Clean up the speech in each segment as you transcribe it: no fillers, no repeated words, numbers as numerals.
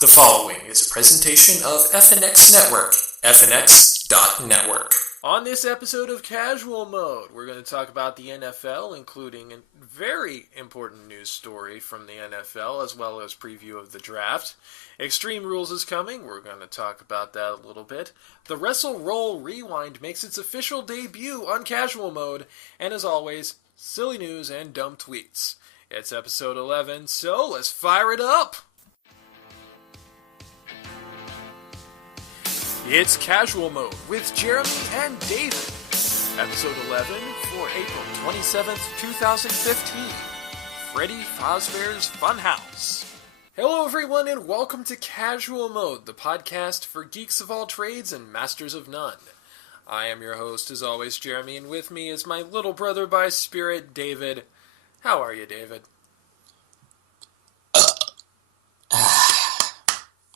The following is a presentation of FNX Network, fnx.network. On this episode of Casual Mode, we're going to talk about the NFL, including a very important news story from the NFL, as well as preview of the draft. Extreme Rules is coming. We're going to talk about that a little bit. The Wrestle Roll Rewind makes its official debut on Casual Mode. And as always, silly news and dumb tweets. It's episode 11, so let's fire it up! It's Casual Mode with Jeremy and David. Episode 11 for April 27th, 2015. Freddy Fazbear's Funhouse. Hello everyone and welcome to Casual Mode, the podcast for geeks of all trades and masters of none. I am your host as always, Jeremy, and with me is my little brother by spirit, David. How are you, David?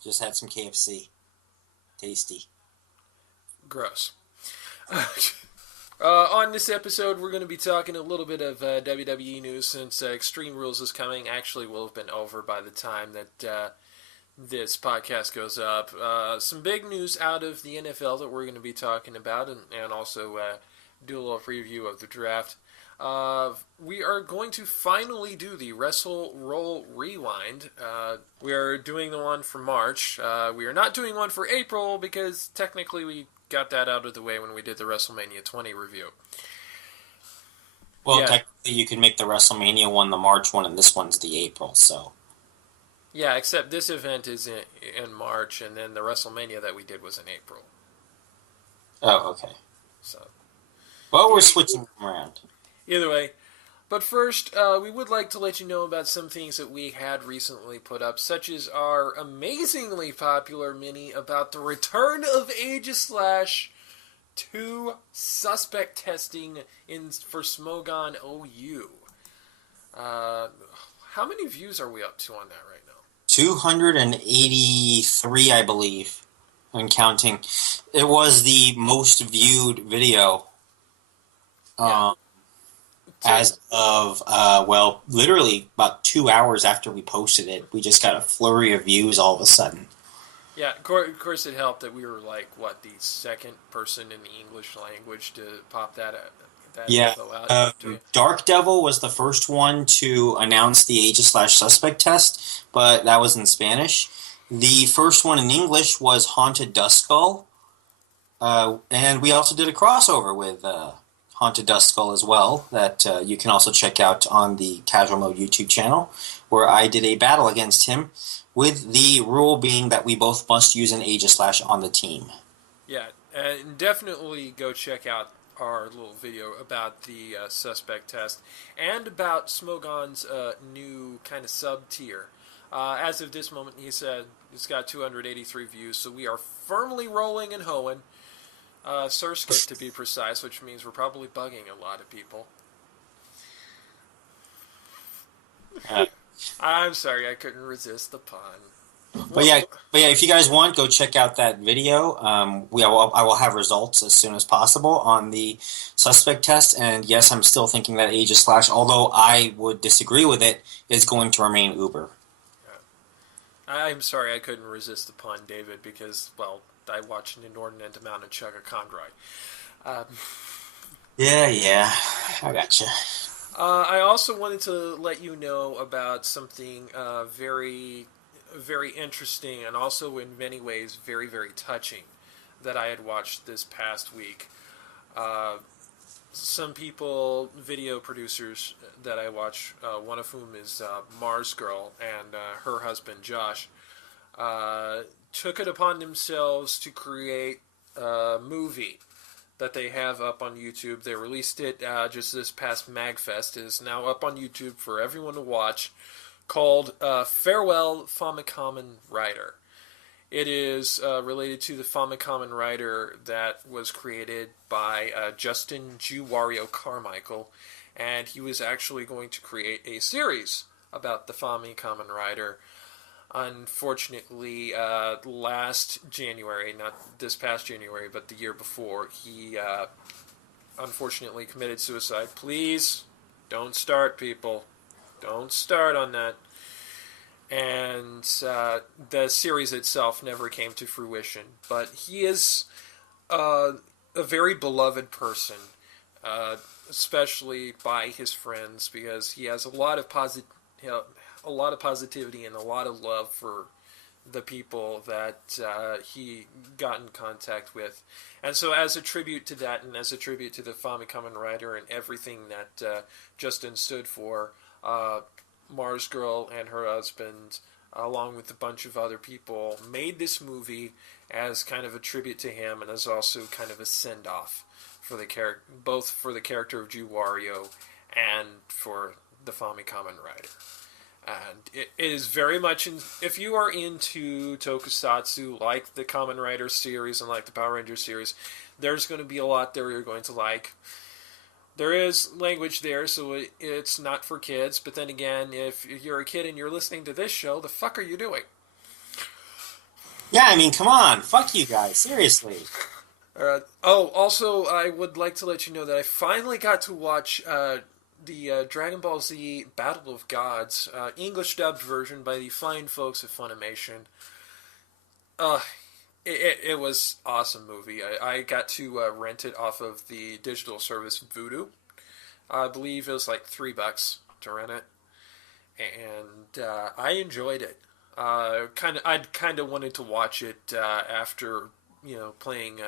Just had some KFC. Tasty. Gross. On this episode, we're going to be talking a little bit of WWE news since Extreme Rules is coming. Actually, will have been over by the time that this podcast goes up. Some big news out of the NFL that we're going to be talking about, and also do a little preview of the draft. We are going to finally do the Wrestle Roll Rewind. We are doing the one for March. We are not doing one for April because technically we got that out of the way when we did the WrestleMania 20 review. Well, technically you can make the WrestleMania one the March one and this one's the April, so. Yeah, except this event is in March and then the WrestleMania that we did was in April. Oh, okay. So. Well, we're switching them around. Either way, but first, we would like to let you know about some things that we had recently put up, such as our amazingly popular mini about the return of Aegislash to suspect testing for Smogon OU. How many views are we up to on that right now? 283, I believe, and counting. It was the most viewed video. Yeah. As of, literally about 2 hours after we posted it, we just got a flurry of views all of a sudden. Yeah, of course it helped that we were the second person in the English language to pop that info out. Dark Devil was the first one to announce the Aegislash suspect test, but that was in Spanish. The first one in English was Haunted Dust Skull, and we also did a crossover with Haunted Dust Skull as well, that you can also check out on the Casual Mode YouTube channel, where I did a battle against him, with the rule being that we both must use an Aegislash on the team. Yeah, and definitely go check out our little video about the suspect test, and about Smogon's new kind of sub-tier. As of this moment, he said it's got 283 views, so we are firmly rolling and hoeing. Surskit to be precise, which means we're probably bugging a lot of people. I'm sorry, I couldn't resist the pun. But yeah, if you guys want, go check out that video. I will have results as soon as possible on the suspect test, and yes, I'm still thinking that Aegislash, although I would disagree with it, is going to remain Uber. Yeah. I'm sorry I couldn't resist the pun, David, because, I watched an inordinate amount of Chugga Conroy. Yeah, I gotcha. I also wanted to let you know about something very, very interesting and also in many ways very, very touching that I had watched this past week. Some people, video producers that I watch, one of whom is Mars Girl and her husband Josh, took it upon themselves to create a movie that they have up on YouTube. They released it just this past MagFest. It is now up on YouTube for everyone to watch, called Farewell Famikamen Rider. It is related to the Famikamen Rider that was created by Justin Jew Wario Carmichael, and he was actually going to create a series about the Famikamen Rider. Unfortunately, last January, not this past January, but the year before, he unfortunately committed suicide. Please, don't start, people. Don't start on that. and the series itself never came to fruition. But he is a very beloved person, especially by his friends, because he has a lot of positivity and a lot of love for the people that he got in contact with. And so as a tribute to that, and as a tribute to the Famicom writer and everything that Justin stood for, Mars Girl and her husband, along with a bunch of other people, made this movie as kind of a tribute to him, and as also kind of a send-off for the both for the character of Jew Wario and for the Famicom writer. And it is very much, if you are into tokusatsu, like the Kamen Rider series and like the Power Rangers series, there's going to be a lot there you're going to like. There is language there, so it's not for kids, but then again, if you're a kid and you're listening to this show, the fuck are you doing? Yeah, I mean, come on. Fuck you guys. Seriously. Also, I would like to let you know that I finally got to watch the Dragon Ball Z Battle of Gods, English dubbed version by the fine folks at Funimation. It was an awesome movie. I got to rent it off of the digital service Vudu. I believe it was like $3 to rent it, and I enjoyed it. I'd kind of wanted to watch it after playing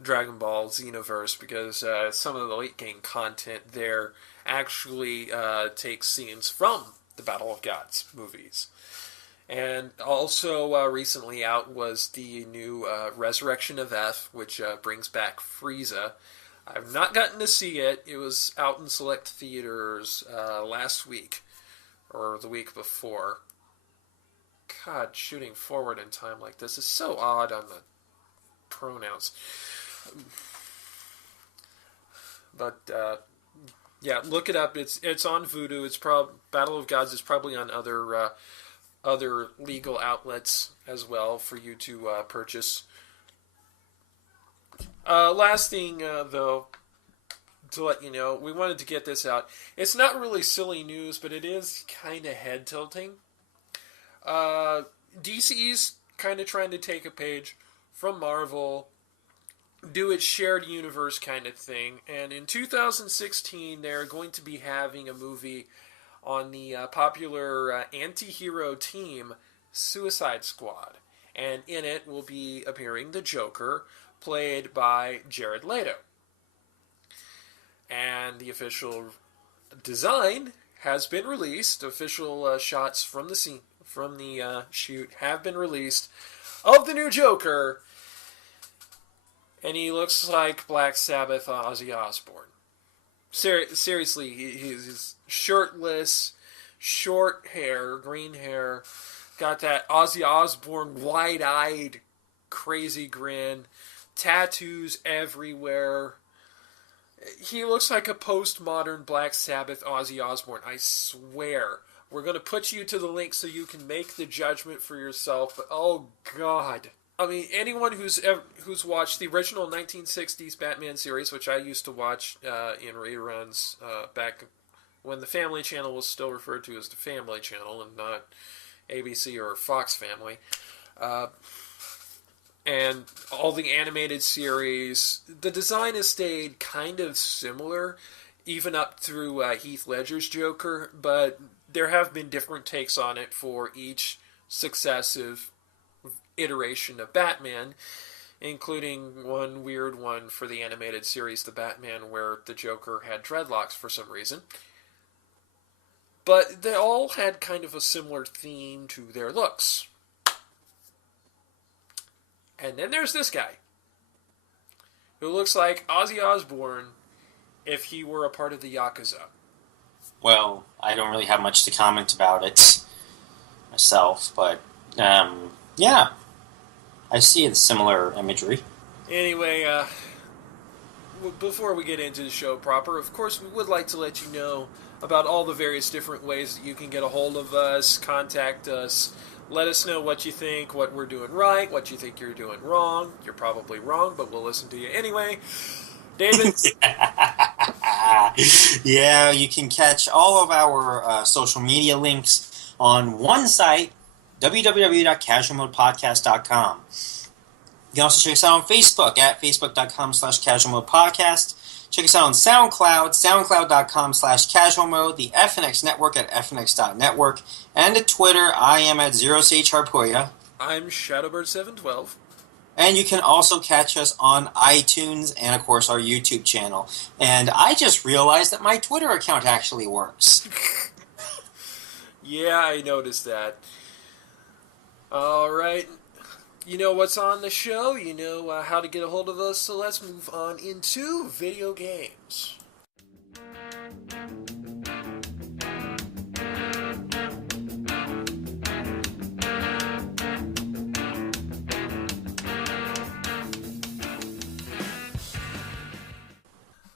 Dragon Ball Xenoverse, because some of the late game content there actually takes scenes from the Battle of Gods movies. And also recently out was the new Resurrection of F, which brings back Frieza. I've not gotten to see it. It was out in select theaters last week, or the week before. God, shooting forward in time like this is so odd on the pronouns. But yeah, look it up. It's on Vudu. It's Battle of Gods is probably on other legal outlets as well for you to purchase. Last thing, though, to let you know, we wanted to get this out. It's not really silly news, but it is kind of head-tilting. DC's kind of trying to take a page from Marvel, do its shared universe kind of thing, and in 2016 they're going to be having a movie on the popular anti-hero team Suicide Squad, and in it will be appearing the Joker, played by Jared Leto. And the official design has been released. Official shots from the scene, from the shoot, have been released of the new Joker, and he looks like Black Sabbath Ozzy Osbourne. Seriously, he's shirtless, short hair, green hair, got that Ozzy Osbourne wide-eyed, crazy grin, tattoos everywhere. He looks like a postmodern Black Sabbath Ozzy Osbourne, I swear. We're going to put you to the link so you can make the judgment for yourself, but oh god. I mean, anyone who's watched the original 1960s Batman series, which I used to watch in reruns back when the Family Channel was still referred to as the Family Channel and not ABC or Fox Family, and all the animated series, the design has stayed kind of similar, even up through Heath Ledger's Joker, but there have been different takes on it for each successive iteration of Batman, including one weird one for the animated series The Batman, where the Joker had dreadlocks for some reason. But they all had kind of a similar theme to their looks. And then there's this guy, who looks like Ozzy Osbourne if he were a part of the Yakuza. Well, I don't really have much to comment about it myself, but yeah, I see the similar imagery. Anyway, before we get into the show proper, of course, we would like to let you know about all the various different ways that you can get a hold of us, contact us, let us know what you think, what we're doing right, what you think you're doing wrong. You're probably wrong, but we'll listen to you anyway. David? Yeah, you can catch all of our social media links on one site, www.casualmodepodcast.com. You can also check us out on Facebook at facebook.com/casualmodepodcast. Check us out on SoundCloud, soundcloud.com/casualmode, the FNX Network at fnx.network, and at Twitter, I am at 0chharpoya. I'm Shadowbird712. And you can also catch us on iTunes and, of course, our YouTube channel. And I just realized that my Twitter account actually works. Yeah, I noticed that. All right. You know what's on the show, you know how to get a hold of us, so let's move on into video games.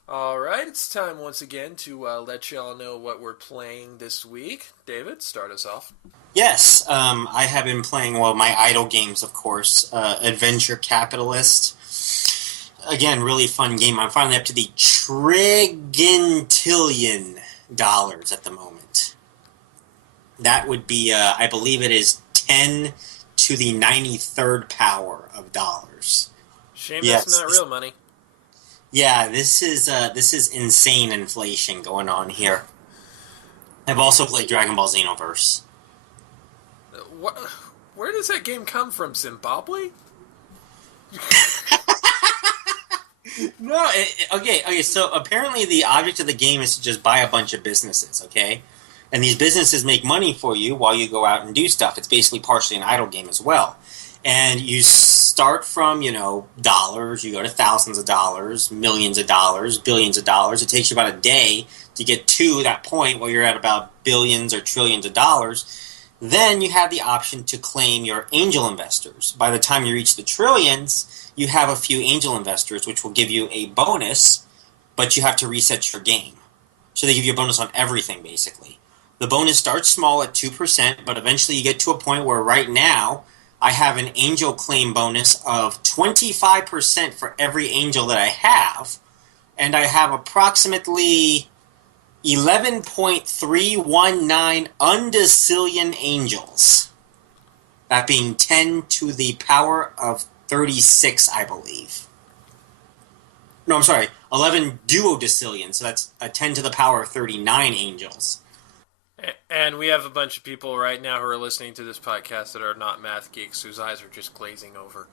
Alright, it's time once again to let y'all know what we're playing this week. David, start us off. Yes, I have been playing, my idle games, of course. Adventure Capitalist. Again, really fun game. I'm finally up to the $1,000,000,000,000 at the moment. That would be, I believe it is 10 to the 93rd power of dollars. Shame that's not real money. Yeah, this is insane inflation going on here. I've also played Dragon Ball Xenoverse. Where does that game come from? Zimbabwe? No, okay. So apparently the object of the game is to just buy a bunch of businesses, okay? And these businesses make money for you while you go out and do stuff. It's basically partially an idle game as well. And you start from, dollars. You go to thousands of dollars, millions of dollars, billions of dollars. It takes you about a day to get to that point where you're at about billions or trillions of dollars. Then you have the option to claim your angel investors. By the time you reach the trillions, you have a few angel investors, which will give you a bonus, but you have to reset your game. So they give you a bonus on everything, basically. The bonus starts small at 2%, but eventually you get to a point where right now I have an angel claim bonus of 25% for every angel that I have, and I have approximately 11.319 undecillion angels. That being 10 to the power of 36, I believe. No, I'm sorry, 11 duodecillion, so that's a 10 to the power of 39 angels. And we have a bunch of people right now who are listening to this podcast that are not math geeks, whose eyes are just glazing over.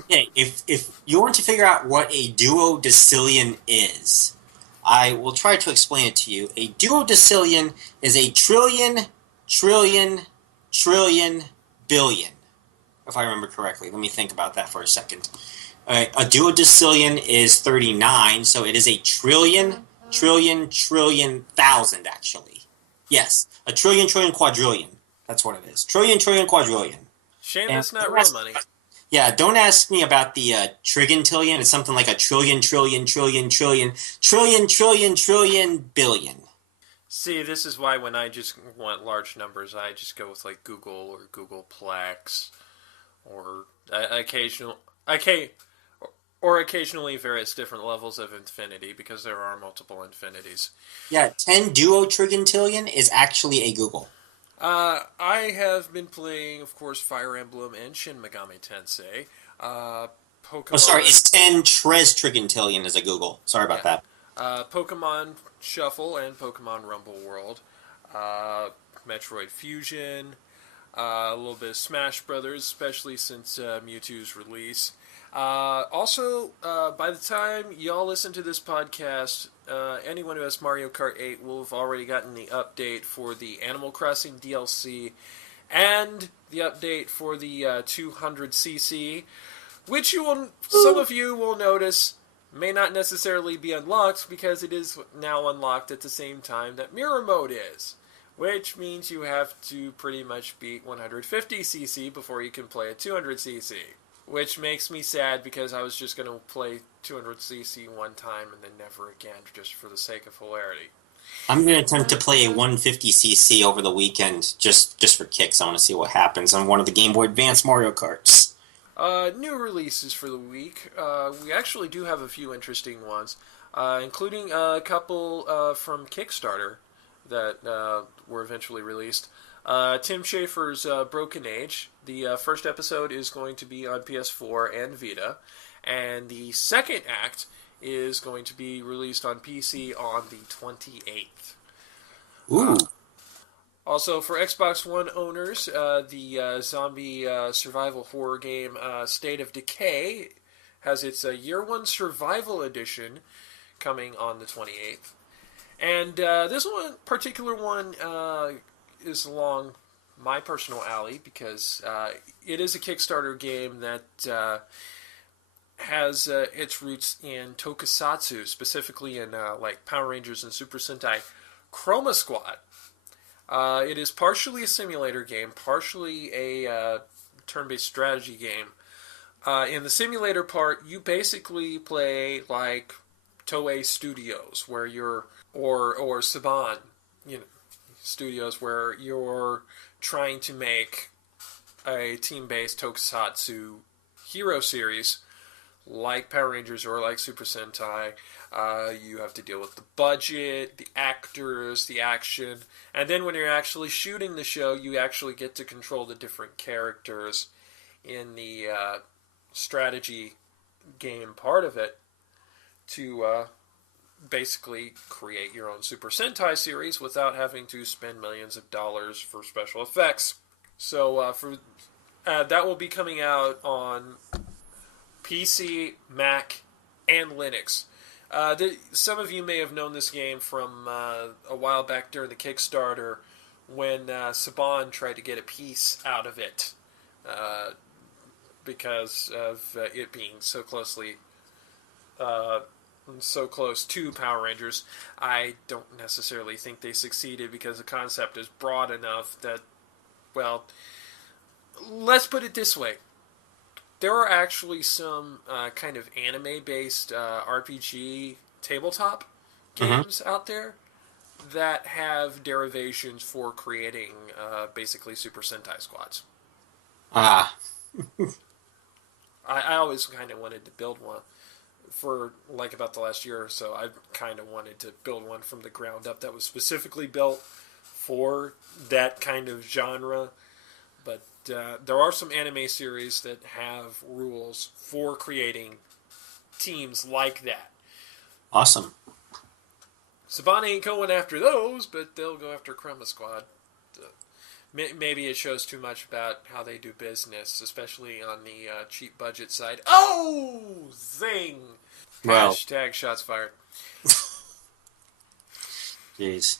Okay, if you want to figure out what a duodecillion is, I will try to explain it to you. A duodecillion is a trillion, billion. If I remember correctly. Let me think about that for a second. A duodecillion is 39, so it is a trillion, thousand, actually. Yes, a trillion, quadrillion. That's what it is. Trillion, quadrillion. Shame that's not real money. Yeah, don't ask me about the trigontillion. It's something like a trillion, billion. See, this is why when I just want large numbers, I just go with like Google or Googleplex, or occasionally various different levels of infinity, because there are multiple infinities. Yeah, 10 duotrigontillion is actually a Google. I have been playing, of course, Fire Emblem and Shin Megami Tensei. Pokemon. Oh, sorry, it's 10 trigontillion is a Google. Sorry about that. Pokemon Shuffle and Pokemon Rumble World. Metroid Fusion. A little bit of Smash Brothers, especially since Mewtwo's release. Also, by the time y'all listen to this podcast, anyone who has Mario Kart 8 will have already gotten the update for the Animal Crossing DLC and the update for the 200cc, which some of you will notice may not necessarily be unlocked, because it is now unlocked at the same time that Mirror Mode is, which means you have to pretty much beat 150cc before you can play a 200cc. Which makes me sad, because I was just going to play 200cc one time and then never again, just for the sake of hilarity. I'm going to attempt to play a 150cc over the weekend, just for kicks. I want to see what happens on one of the Game Boy Advance Mario Karts. New releases for the week. We actually do have a few interesting ones, including a couple from Kickstarter. that were eventually released. Tim Schafer's Broken Age. The first episode is going to be on PS4 and Vita, and the second act is going to be released on PC on the 28th. Ooh. Also, for Xbox One owners, the zombie survival horror game State of Decay has its Year 1 Survival Edition coming on the 28th. And this particular one is along my personal alley because it is a Kickstarter game that has its roots in tokusatsu, specifically in like Power Rangers and Super Sentai Chroma Squad. It is partially a simulator game, partially a turn-based strategy game. In the simulator part, you basically play like Toei Studios, where you're or Saban, studios where you're trying to make a team-based tokusatsu hero series like Power Rangers or like Super Sentai. You have to deal with the budget, the actors, the action, and then when you're actually shooting the show, you actually get to control the different characters in the strategy game part of it to basically create your own Super Sentai series without having to spend millions of dollars for special effects. So that will be coming out on PC, Mac, and Linux. Some of you may have known this game from a while back during the Kickstarter when Saban tried to get a piece out of it because of it being so close to Power Rangers. I don't necessarily think they succeeded because the concept is broad enough that, well, let's put it this way. There are actually some kind of anime-based RPG tabletop games out there that have derivations for creating basically Super Sentai squads. Ah. I always kind of wanted to build one for like about the last year or so. I kind of wanted to build one from the ground up that was specifically built for that kind of genre. But there are some anime series that have rules for creating teams like that. Awesome. Saban ain't going after those, but they'll go after Chroma Squad. Maybe it shows too much about how they do business, especially on the cheap budget side. Oh, zing! Well. Hashtag shots fired. Jeez.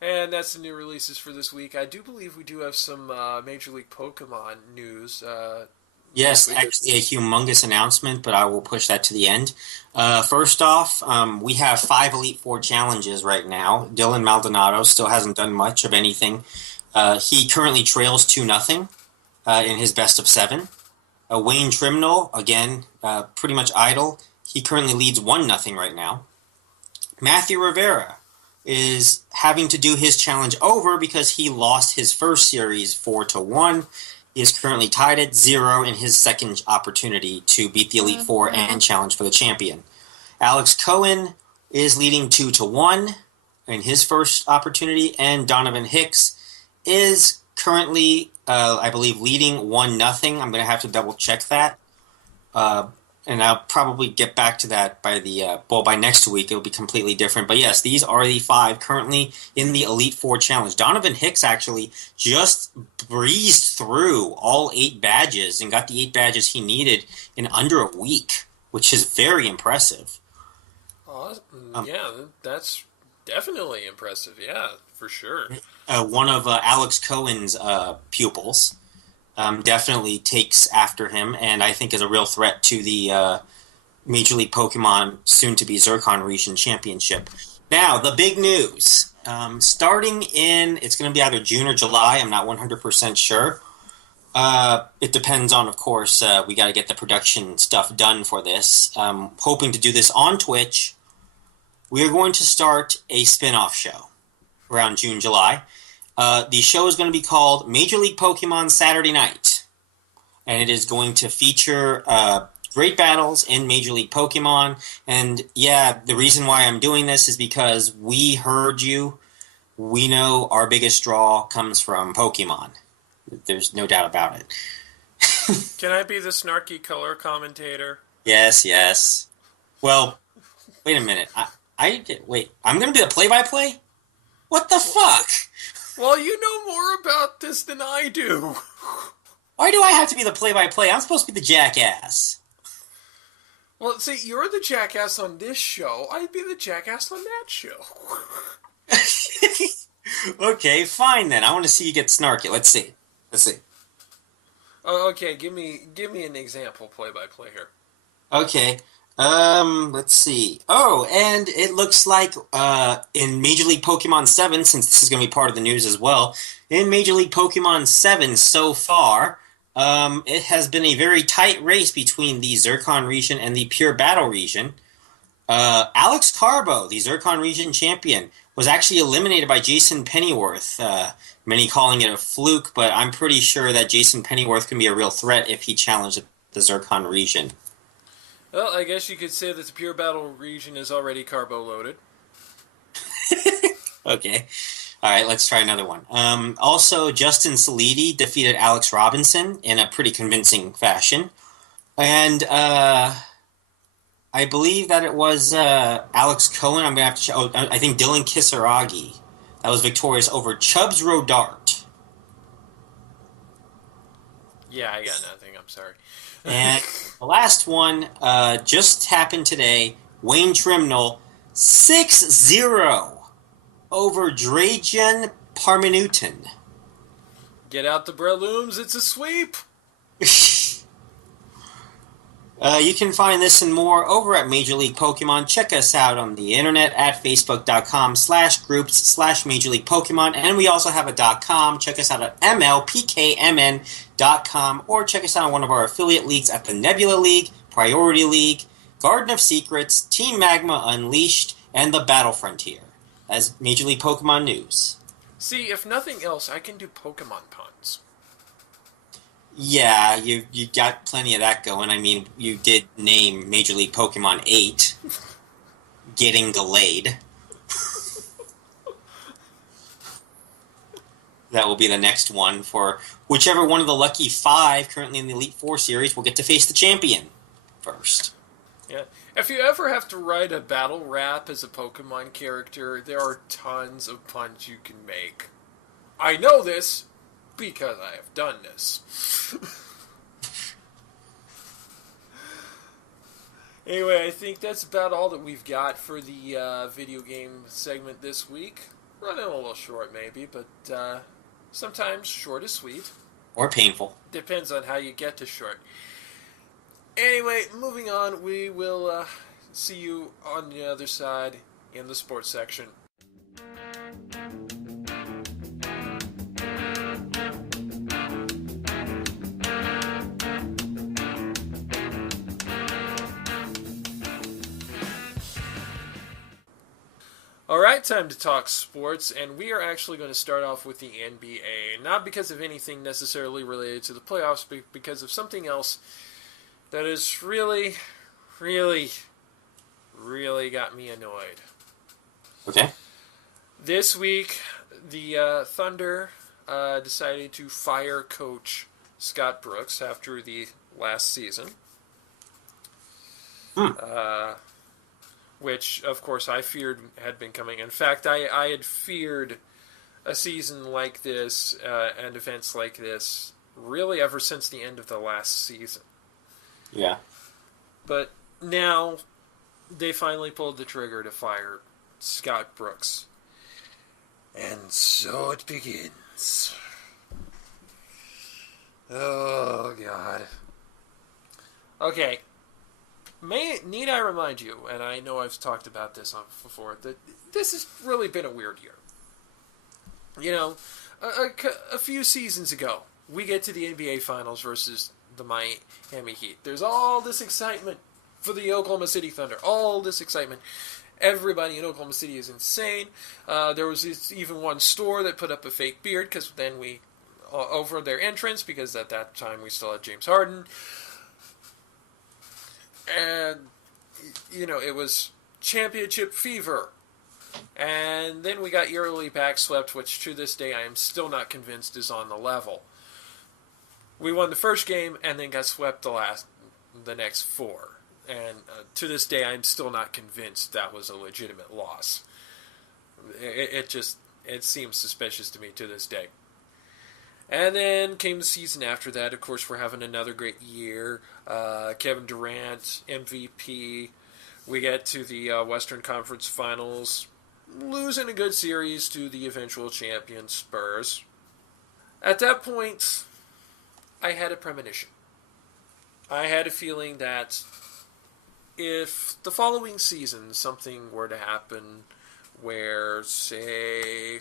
And that's the new releases for this week. I do believe we do have some Major League Pokemon news. Yes, actually a humongous announcement, but I will push that to the end. First off, we have 5 Elite Four challenges right now. Dylan Maldonado still hasn't done much of anything. He currently trails 2-0 in his best of 7. Wayne Trimnell, again, pretty much idle. He currently leads 1-0 right now. Matthew Rivera is having to do his challenge over because he lost his first series 4-1. He is currently tied at 0 in his second opportunity to beat the Elite Four and challenge for the champion. Alex Cohen is leading 2-1 in his first opportunity, and Donovan Hicks is currently, I believe, leading 1-0. I'm going to have to double check that. And I'll probably get back to that by by next week. It'll be completely different. But yes, these are the 5 currently in the Elite Four Challenge. Donovan Hicks actually just breezed through all 8 badges and got the 8 badges he needed in under a week, which is very impressive. Yeah, that's definitely impressive. Yeah, for sure. One of Alex Cohen's pupils. Definitely takes after him, and I think is a real threat to the Major League Pokemon soon-to-be Zircon Region Championship. Now, the big news. Starting it's going to be either June or July, I'm not 100% sure. It depends on, of course, we got to get the production stuff done for this. Hoping to do this on Twitch. We are going to start a spin-off show around June, July. The show is going to be called Major League Pokemon Saturday Night, and it is going to feature great battles in Major League Pokemon. And yeah, the reason why I'm doing this is because we heard you. We know our biggest draw comes from Pokemon. There's no doubt about it. Can I be the snarky color commentator? Yes, yes. Well, wait a minute. Wait. I'm going to be the play-by-play? What the fuck? Well, you know more about this than I do. Why do I have to be the play-by-play? I'm supposed to be the jackass. Well, see, you're the jackass on this show. I'd be the jackass on that show. Okay, fine then. I want to see you get snarky. Let's see. Oh, okay, give me an example play-by-play here. Okay. Let's see. Oh, and it looks like in Major League Pokemon 7, since this is going to be part of the news as well, in Major League Pokemon 7 so far, it has been a very tight race between the Zircon region and the Pure Battle region. Alex Carbo, the Zircon region champion, was actually eliminated by Jason Pennyworth. Many calling it a fluke, but I'm pretty sure that Jason Pennyworth can be a real threat if he challenged the Zircon region. Well, I guess you could say that the Pure Battle region is already carbo loaded. Okay. All right, let's try another one. Also, Justin Salidi defeated Alex Robinson in a pretty convincing fashion. And I believe that it was Alex Cohen. I'm going to have to I think Dylan Kisaragi. That was victorious over Chubbs Rodart. Yeah, I got nothing. I'm sorry. And the last one just happened today. Wayne Trimnell, 6-0 over Drajan Parmenutin. Get out the Breloons. It's a sweep. You can find this and more over at Major League Pokemon. Check us out on the internet at facebook.com/groups/Major League Pokemon. And we also have a .com. Check us out at mlpkmn.com, or check us out on one of our affiliate leagues at the Nebula League, Priority League, Garden of Secrets, Team Magma Unleashed, and the Battle Frontier as Major League Pokemon news. See, if nothing else, I can do Pokemon puns. Yeah, you got plenty of that going. I mean, you did name Major League Pokemon 8 getting delayed. That will be the next one for whichever one of the lucky 5 currently in the Elite Four series will get to face the champion first. Yeah. If you ever have to write a battle rap as a Pokemon character, there are tons of puns you can make. I know this because I have done this. Anyway, I think that's about all that we've got for the video game segment this week. Running a little short, maybe, but sometimes short is sweet. Or painful. Depends on how you get to short. Anyway, moving on, we will see you on the other side in the sports section. Alright, time to talk sports, and we are actually going to start off with the NBA. Not because of anything necessarily related to the playoffs, but because of something else that has really got me annoyed. Okay. This week, the Thunder decided to fire coach Scott Brooks after the last season. Which, of course, I feared had been coming. In fact, I had feared a season like this and events like this really ever since the end of the last season. Yeah. But now they finally pulled the trigger to fire Scott Brooks. And so it begins. Oh, God. Okay. Need I remind you, and I know I've talked about this before, that this has really been a weird year. You know, a few seasons ago, we get to the NBA Finals versus the Miami Heat. There's all this excitement for the Oklahoma City Thunder. All this excitement. Everybody in Oklahoma City is insane. There was even one store that put up a fake beard, because then we, over their entrance, because at that time we still had James Harden. And, it was championship fever. And then we got eerily backswept, which to this day I am still not convinced is on the level. We won the first game and then got swept the next 4. And to this day I'm still not convinced that was a legitimate loss. It seems suspicious to me to this day. And then came the season after that. Of course, we're having another great year. Kevin Durant, MVP. We get to the Western Conference Finals, losing a good series to the eventual champion Spurs. At that point, I had a premonition. I had a feeling that if the following season something were to happen where, say,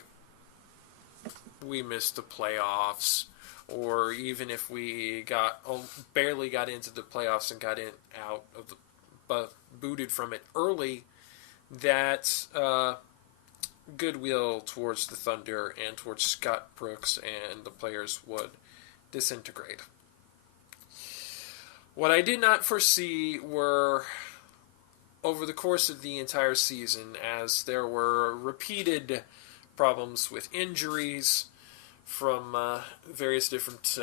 we missed the playoffs, or even if we barely got into the playoffs and got out of but booted from it early, that goodwill towards the Thunder and towards Scott Brooks and the players would disintegrate. What I did not foresee were, over the course of the entire season, as there were repeated problems with injuries from various different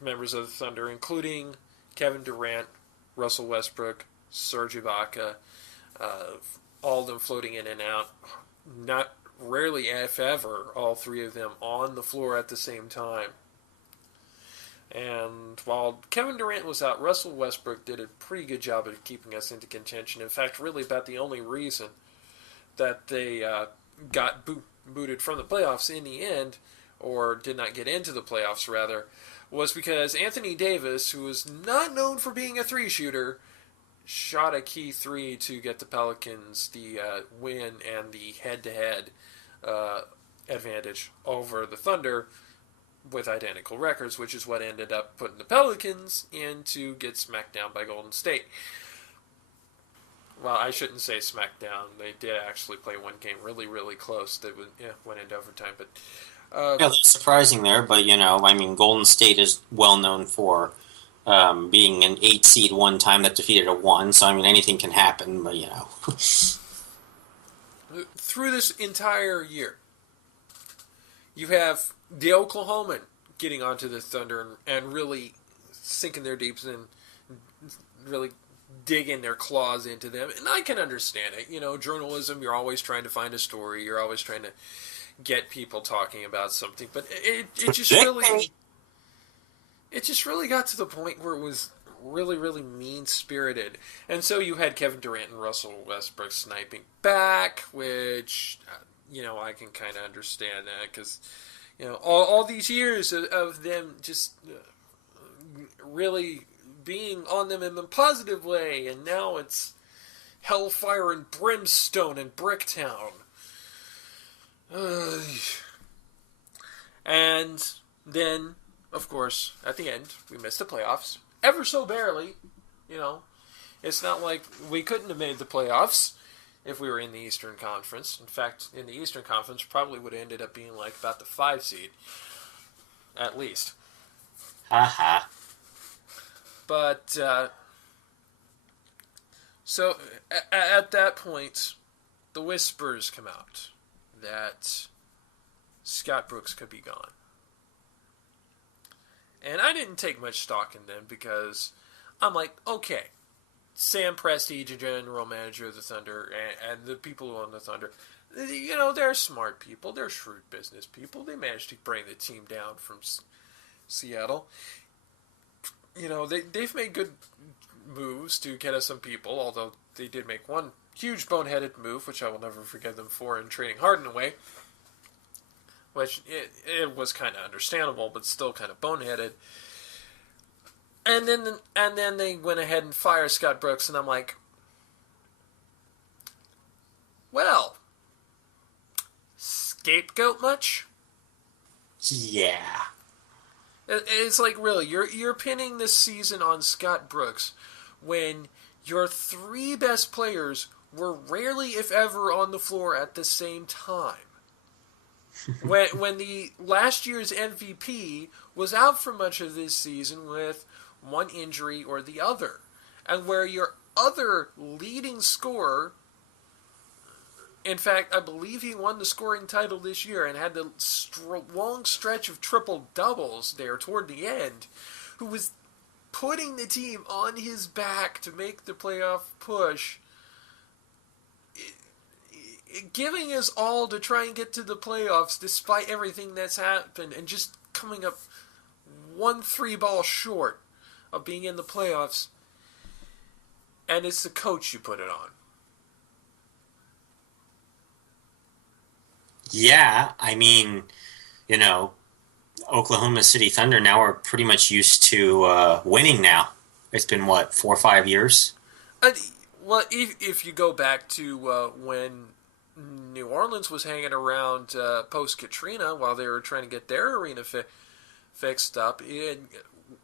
members of the Thunder, including Kevin Durant, Russell Westbrook, Serge Ibaka, all of them floating in and out. Not rarely, if ever, all 3 of them on the floor at the same time. And while Kevin Durant was out, Russell Westbrook did a pretty good job of keeping us into contention. In fact, really about the only reason that they got booted from the playoffs in the end, or did not get into the playoffs rather, was because Anthony Davis, who was not known for being a 3-shooter, shot a key 3 to get the Pelicans the win and the head-to-head advantage over the Thunder with identical records, which is what ended up putting the Pelicans in to get smacked down by Golden State. Well, I shouldn't say smacked down. They did actually play one game really, really close that went into overtime. But that's surprising there, but Golden State is well known for being an 8 seed one time that defeated a 1, so anything can happen, but Through this entire year, you have the Oklahoman getting onto the Thunder and really sinking their deeps and really digging their claws into them. And I can understand it. Journalism, you're always trying to find a story. You're always trying to get people talking about something. But it just really got to the point where it was really, really mean-spirited. And so you had Kevin Durant and Russell Westbrook sniping back, which, I can kind of understand that because, all these years of them just really being on them in a positive way, and now it's hellfire and brimstone in Bricktown. And then, of course, at the end, we missed the playoffs. Ever so barely, It's not like we couldn't have made the playoffs if we were in the Eastern Conference. In fact, in the Eastern Conference, probably would have ended up being like about the 5 seed. At least. Haha. But, so, at that point, the whispers come out that Scott Brooks could be gone. And I didn't take much stock in them because I'm like, okay, Sam Presti, general manager of the Thunder, and the people who own the Thunder, they're smart people. They're shrewd business people. They managed to bring the team down from Seattle. They've made good moves to get us some people, although they did make one huge boneheaded move, which I will never forgive them for, in trading Harden away. Which, it was kind of understandable, but still kind of boneheaded. And then they went ahead and fired Scott Brooks, and I'm like, well, scapegoat much? Yeah. It's like, really, you're pinning this season on Scott Brooks when your 3 best players were rarely, if ever, on the floor at the same time. when the last year's MVP was out for much of this season with one injury or the other. and where your other leading scorer, in fact, I believe he won the scoring title this year and had the long stretch of triple doubles there toward the end, who was putting the team on his back to make the playoff push, giving his all to try and get to the playoffs despite everything that's happened, and just coming up 1 3-ball short of being in the playoffs. And it's the coach you put it on. Yeah, I mean, Oklahoma City Thunder now are pretty much used to winning now. It's been, 4 or 5 years? Well, if you go back to when New Orleans was hanging around post-Katrina while they were trying to get their arena fixed up,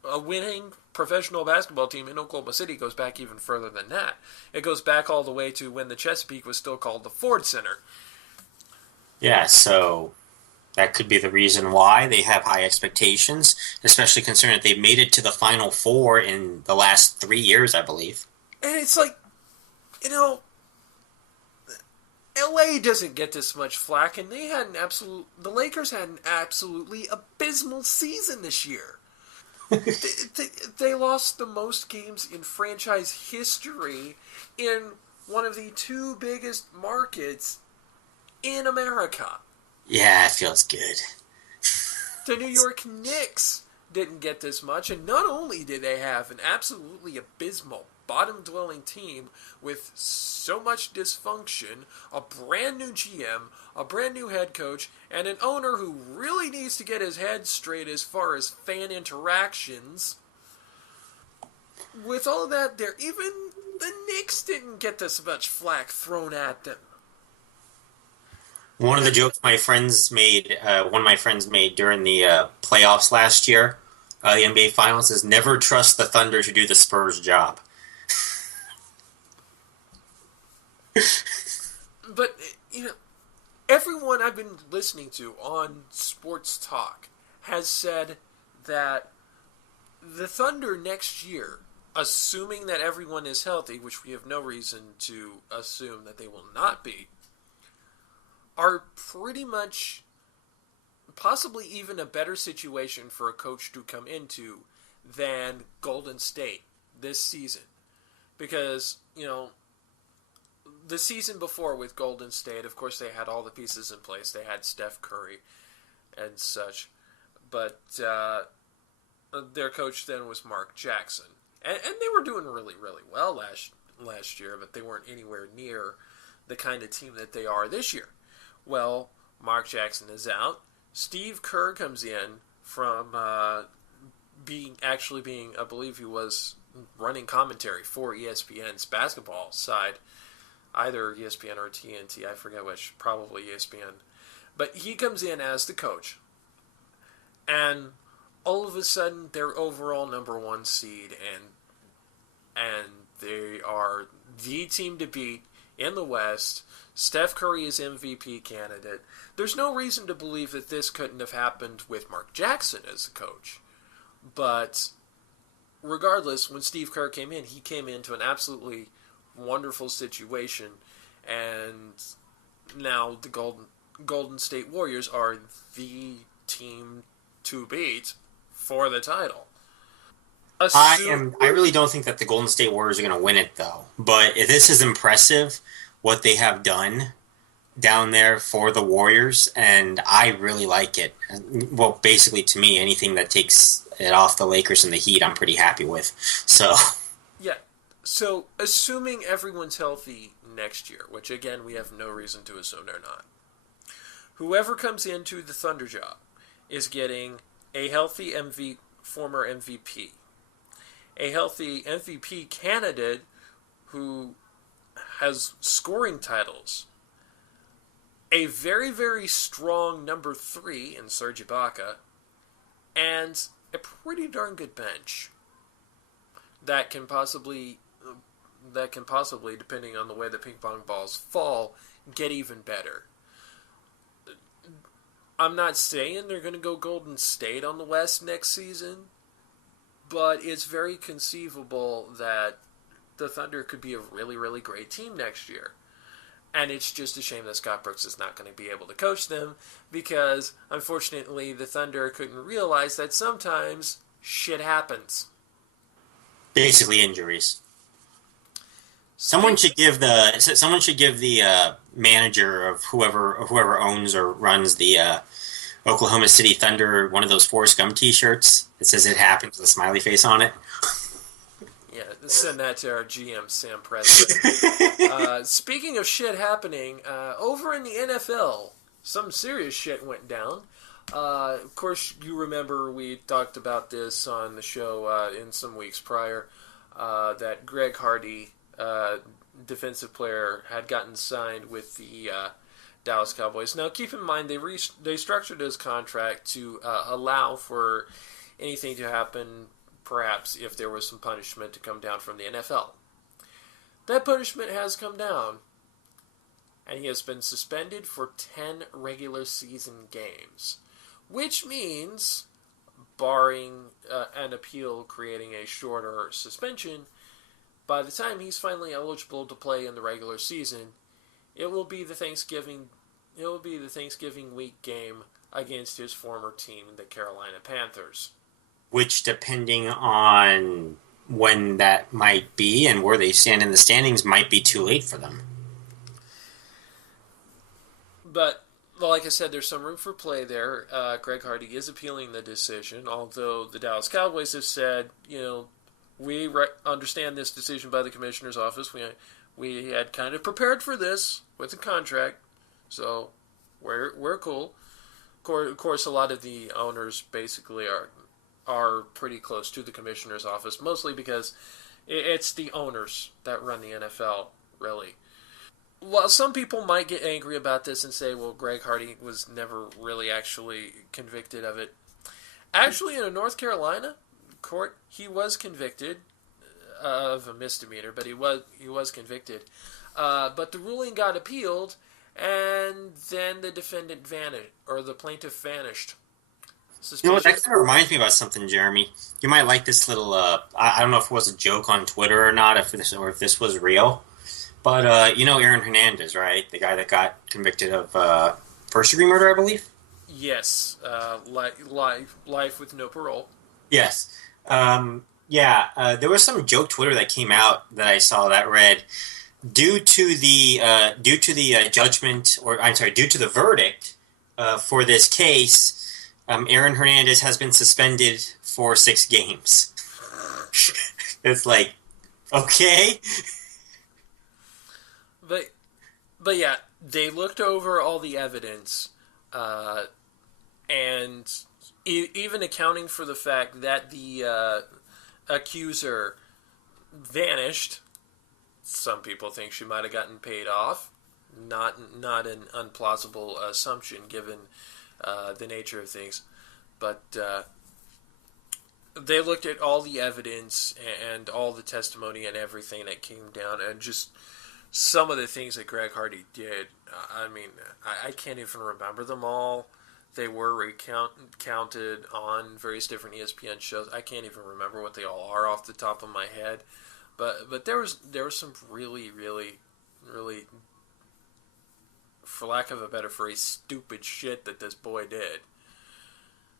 a winning professional basketball team in Oklahoma City goes back even further than that. It goes back all the way to when the Chesapeake was still called the Ford Center. Yeah, so that could be the reason why they have high expectations, especially considering that they've made it to the Final Four in the last 3 years, I believe. And it's like, LA doesn't get this much flack, and the Lakers had an absolutely abysmal season this year. They lost the most games in franchise history in one of the 2 biggest markets in America. Yeah, it feels good. The New York Knicks didn't get this much, and not only did they have an absolutely abysmal bottom-dwelling team with so much dysfunction, a brand new GM, a brand new head coach, and an owner who really needs to get his head straight as far as fan interactions. With all of that there, even the Knicks didn't get this much flack thrown at them. One of the jokes one of my friends made during the playoffs last year, the NBA Finals, is never trust the Thunder to do the Spurs job. But, everyone I've been listening to on Sports Talk has said that the Thunder next year, assuming that everyone is healthy, which we have no reason to assume that they will not be, are pretty much possibly even a better situation for a coach to come into than Golden State this season. Because, the season before with Golden State, of course, they had all the pieces in place. They had Steph Curry and such. But their coach then was Mark Jackson. And they were doing really, really well last year, but they weren't anywhere near the kind of team that they are this year. Well, Mark Jackson is out. Steve Kerr comes in from being, I believe he was running commentary for ESPN's basketball side. Either ESPN or TNT, I forget which, probably ESPN. But he comes in as the coach. And all of a sudden, they're overall number 1 seed, and they are the team to beat in the West. Steph Curry is MVP candidate. There's no reason to believe that this couldn't have happened with Mark Jackson as the coach. But regardless, when Steve Kerr came in, he came into an absolutely wonderful situation, and now the Golden State Warriors are the team to beat for the title. I really don't think that the Golden State Warriors are going to win it, though. But if this is impressive, what they have done down there for the Warriors, and I really like it. Well, basically, to me, anything that takes it off the Lakers and the Heat, I'm pretty happy with. So, yeah. So, assuming everyone's healthy next year, which again we have no reason to assume they're not, whoever comes into the Thunder job is getting a healthy former MVP, a healthy MVP candidate who has scoring titles, a very, very strong number 3 in Serge Ibaka, and a pretty darn good bench that can possibly, depending on the way the ping pong balls fall, get even better. I'm not saying they're going to go Golden State on the West next season, but it's very conceivable that the Thunder could be a really, really great team next year. And it's just a shame that Scott Brooks is not going to be able to coach them because, unfortunately, the Thunder couldn't realize that sometimes shit happens. Basically, injuries. Someone should give the manager of whoever owns or runs the Oklahoma City Thunder one of those Forrest Gump T-shirts. It says "It happened" with a smiley face on it. Yeah, send that to our GM Sam Presley. Speaking of shit happening, over in the NFL, some serious shit went down. Of course, you remember we talked about this on the show in some weeks prior. That Greg Hardy, defensive player, had gotten signed with the Dallas Cowboys. Now, keep in mind, they structured his contract to allow for anything to happen, perhaps if there was some punishment to come down from the NFL. That punishment has come down, and he has been suspended for 10 regular season games, which means, barring an appeal creating a shorter suspension, by the time he's finally eligible to play in the regular season, it will be the Thanksgiving week game against his former team, the Carolina Panthers. Which, depending on when that might be and where they stand in the standings, might be too late for them. But, like I said, there's some room for play there. Greg Hardy is appealing the decision, although the Dallas Cowboys have said, we understand this decision by the commissioner's office. We had kind of prepared for this with the contract, so we're cool. Of course, a lot of the owners basically are pretty close to the commissioner's office, mostly because it's the owners that run the NFL, really. Well, some people might get angry about this and say, well, Greg Hardy was never really actually convicted of it. Actually, in a North Carolina court, he was convicted of a misdemeanor, but he was convicted. But the ruling got appealed, and then the defendant vanished, or the plaintiff vanished. You know what, that kind of reminds me about something, Jeremy. You might like this little, I don't know if it was a joke on Twitter or not, if this was real. But, Aaron Hernandez, right? The guy that got convicted of first-degree murder, I believe? Yes. Life with no parole. Yes. There was some joke Twitter that came out that I saw that read, due to the judgment, due to the verdict for this case, Aaron Hernandez has been suspended for 6 games. It's like, okay. But yeah, they looked over all the evidence, and even accounting for the fact that the accuser vanished, some people think she might have gotten paid off. Not an unplausible assumption given the nature of things. But they looked at all the evidence and all the testimony and everything that came down, and just some of the things that Greg Hardy did. I can't even remember them all. They were recounted on various different ESPN shows. I can't even remember what they all are off the top of my head. But there was some really, really, really, for lack of a better phrase, stupid shit that this boy did.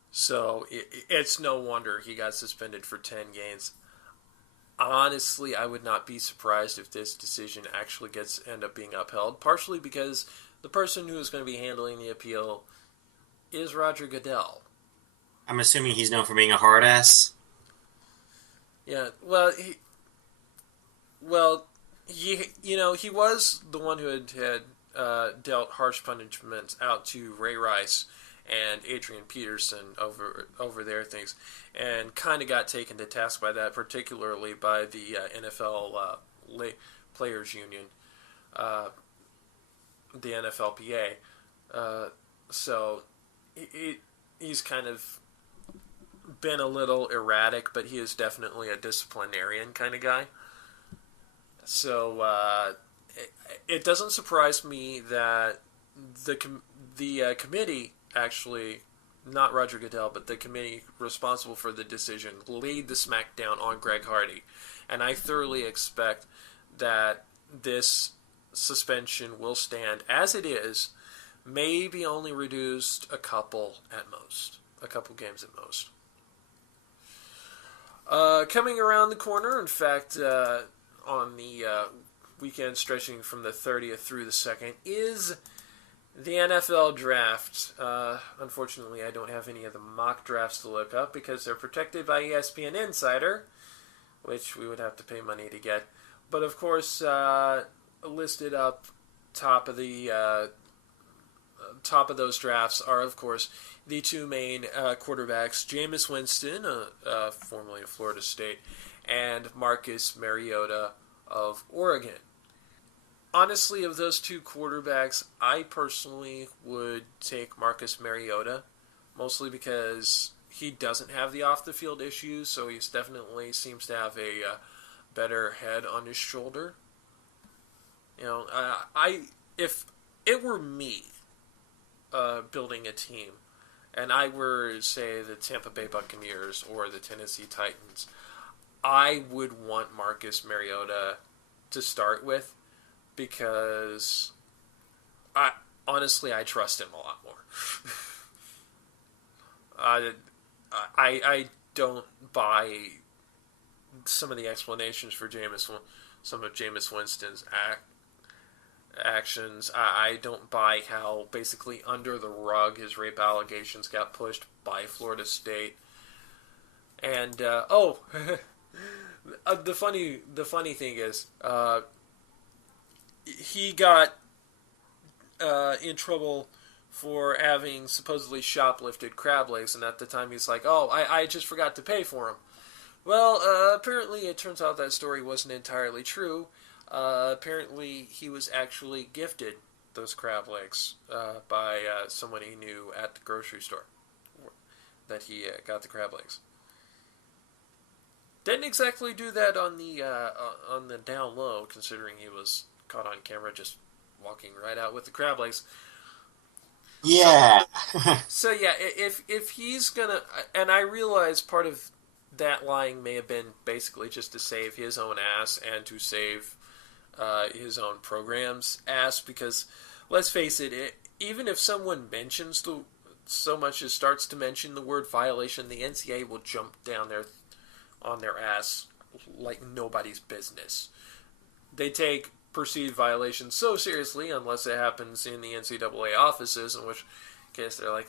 So it's no wonder he got suspended for 10 games. Honestly, I would not be surprised if this decision actually end up being upheld, partially because the person who is going to be handling the appeal is Roger Goodell. I'm assuming he's known for being a hard ass. Yeah, he was the one who had dealt harsh punishments out to Ray Rice and Adrian Peterson over their things, and kind of got taken to task by that, particularly by the NFL Players Union, the NFLPA. So he's kind of been a little erratic, but he is definitely a disciplinarian kind of guy. So it doesn't surprise me that the committee actually not Roger Goodell, but the committee responsible for the decision laid the smackdown on Greg Hardy. And I thoroughly expect that this suspension will stand as it is, maybe only reduced a couple games at most. Coming around the corner, in fact, on the weekend stretching from the 30th through the 2nd, is the NFL draft. Unfortunately, I don't have any of the mock drafts to look up because they're protected by ESPN Insider, which we would have to pay money to get. But of course, listed up top of those drafts are, of course, the two main quarterbacks, Jameis Winston, formerly of Florida State, and Marcus Mariota of Oregon. Honestly, of those two quarterbacks, I personally would take Marcus Mariota, mostly because he doesn't have the off-the-field issues, so he definitely seems to have a better head on his shoulder. You know, if it were me building a team, and I were, say, the Tampa Bay Buccaneers or the Tennessee Titans, I would want Marcus Mariota to start with, because I trust him a lot more. I don't buy some of the explanations for some of Jameis Winston's actions. I don't buy how basically under the rug his rape allegations got pushed by Florida State. And the funny thing is, he got in trouble for having supposedly shoplifted crab legs, and at the time he's like, I just forgot to pay for them. Well, apparently it turns out that story wasn't entirely true. Apparently he was actually gifted those crab legs by someone he knew at the grocery store, that he got the crab legs. Didn't exactly do that on the down low, considering he was caught on camera just walking right out with the crab legs. Yeah. So yeah, if he's gonna, and I realize part of that lying may have been basically just to save his own ass and to save his own program's ass, because let's face it, even if someone mentions so much as starts to mention the word violation, the NCAA will jump down there on their ass like nobody's business. They take perceived violations so seriously, unless it happens in the NCAA offices, in which case they're like,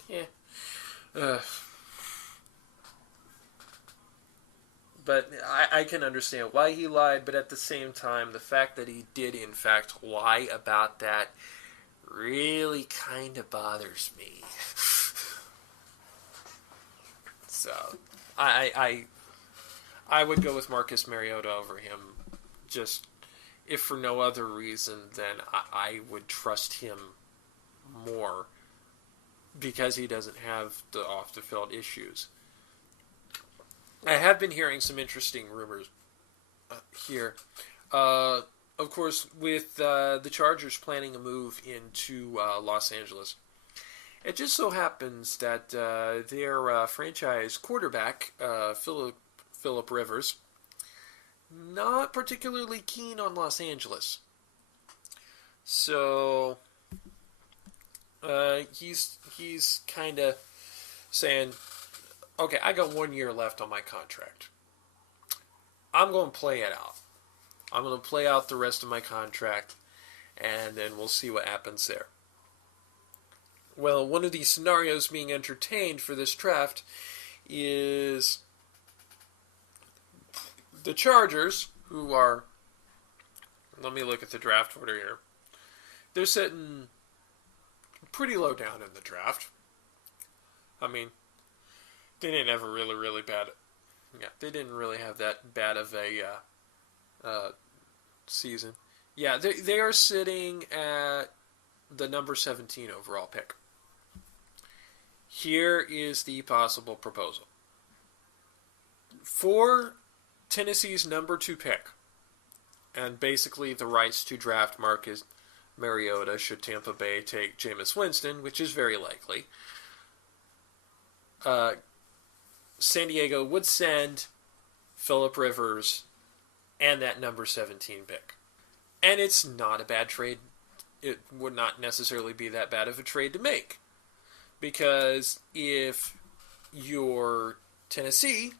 But I can understand why he lied, but at the same time, the fact that he did in fact lie about that really kind of bothers me. So, I would go with Marcus Mariota over him, just if for no other reason than I would trust him more because he doesn't have the off-the-field issues. I have been hearing some interesting rumors here. Of course, with the Chargers planning a move into Los Angeles, it just so happens that their franchise quarterback, Phillip Rivers, not particularly keen on Los Angeles. So he's kind of saying, okay, I got 1 year left on my contract. I'm going to play it out. I'm going to play out the rest of my contract, and then we'll see what happens there. Well, one of the scenarios being entertained for this draft is the Chargers, who are, let me look at the draft order here. They're sitting pretty low down in the draft. I mean, they didn't have a really bad, they didn't really have that bad of a season. Yeah, they are sitting at the number 17 overall pick. Here is the possible proposal. For Tennessee's number 2 pick, and basically the rights to draft Marcus Mariota should Tampa Bay take Jameis Winston, which is very likely, San Diego would send Phillip Rivers and that number 17 pick. And it's not a bad trade. It would not necessarily be that bad of a trade to make. Because if you're Tennessee,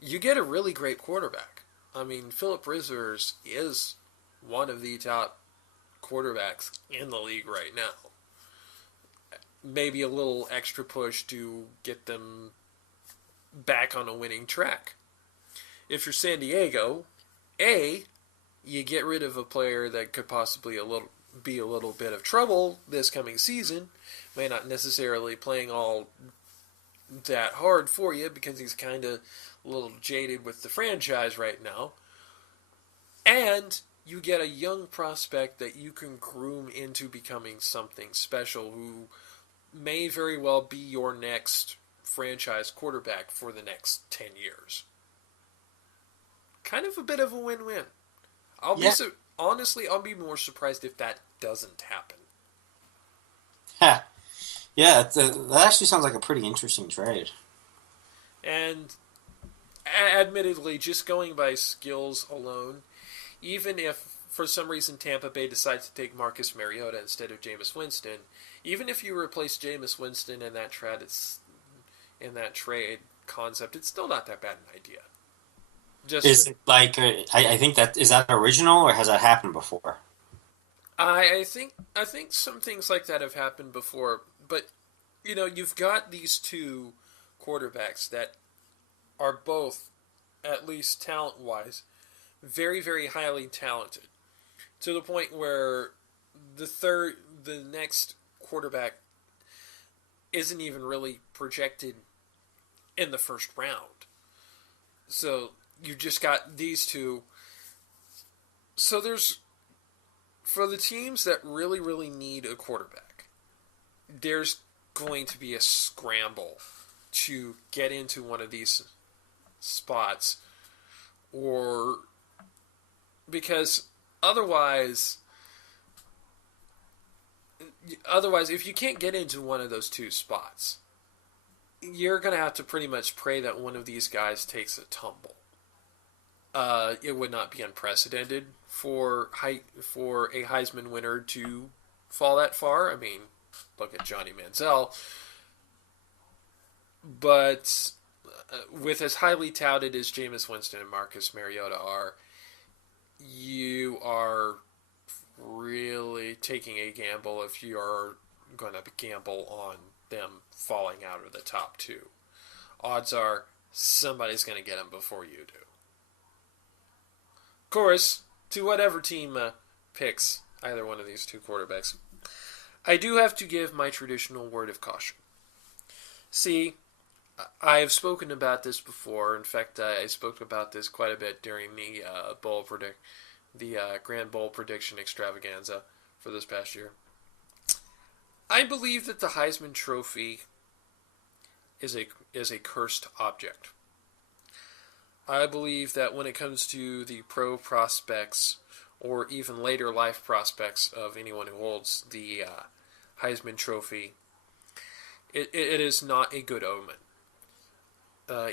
you get a really great quarterback. I mean, Phillip Rivers is one of the top quarterbacks in the league right now. Maybe a little extra push to get them back on a winning track. If you're San Diego, you get rid of a player that could possibly be a little bit of trouble this coming season, may not necessarily playing all that hard for you because he's kind of a little jaded with the franchise right now, and you get a young prospect that you can groom into becoming something special who may very well be your next franchise quarterback for the next 10 years. Kind of a bit of a win-win. Honestly, I'll be more surprised if that doesn't happen. Yeah, that actually sounds like a pretty interesting trade. And admittedly, just going by skills alone, even if for some reason Tampa Bay decides to take Marcus Mariota instead of Jameis Winston, even if you replace Jameis Winston in that trade concept, it's still not that bad an idea. Is it like I think is that original or has that happened before? I think some things like that have happened before, but you've got these two quarterbacks that are both, at least talent-wise, very, very highly talented, to the point where the next quarterback isn't even really projected in the first round. So you just got these two. So for the teams that really, really need a quarterback, there's going to be a scramble to get into one of these spots, or because otherwise, if you can't get into one of those two spots, you're going to have to pretty much pray that one of these guys takes a tumble. It would not be unprecedented for a Heisman winner to fall that far. I mean, look at Johnny Manziel. But with as highly touted as Jameis Winston and Marcus Mariota are, you are really taking a gamble if you're going to gamble on them falling out of the top two. Odds are somebody's going to get them before you do. Of course, to whatever team picks either one of these two quarterbacks, I do have to give my traditional word of caution. See, I have spoken about this before. In fact, I spoke about this quite a bit during the Grand Bowl prediction extravaganza for this past year. I believe that the Heisman Trophy is a cursed object. I believe that when it comes to the pro prospects or even later life prospects of anyone who holds the Heisman Trophy, it is not a good omen.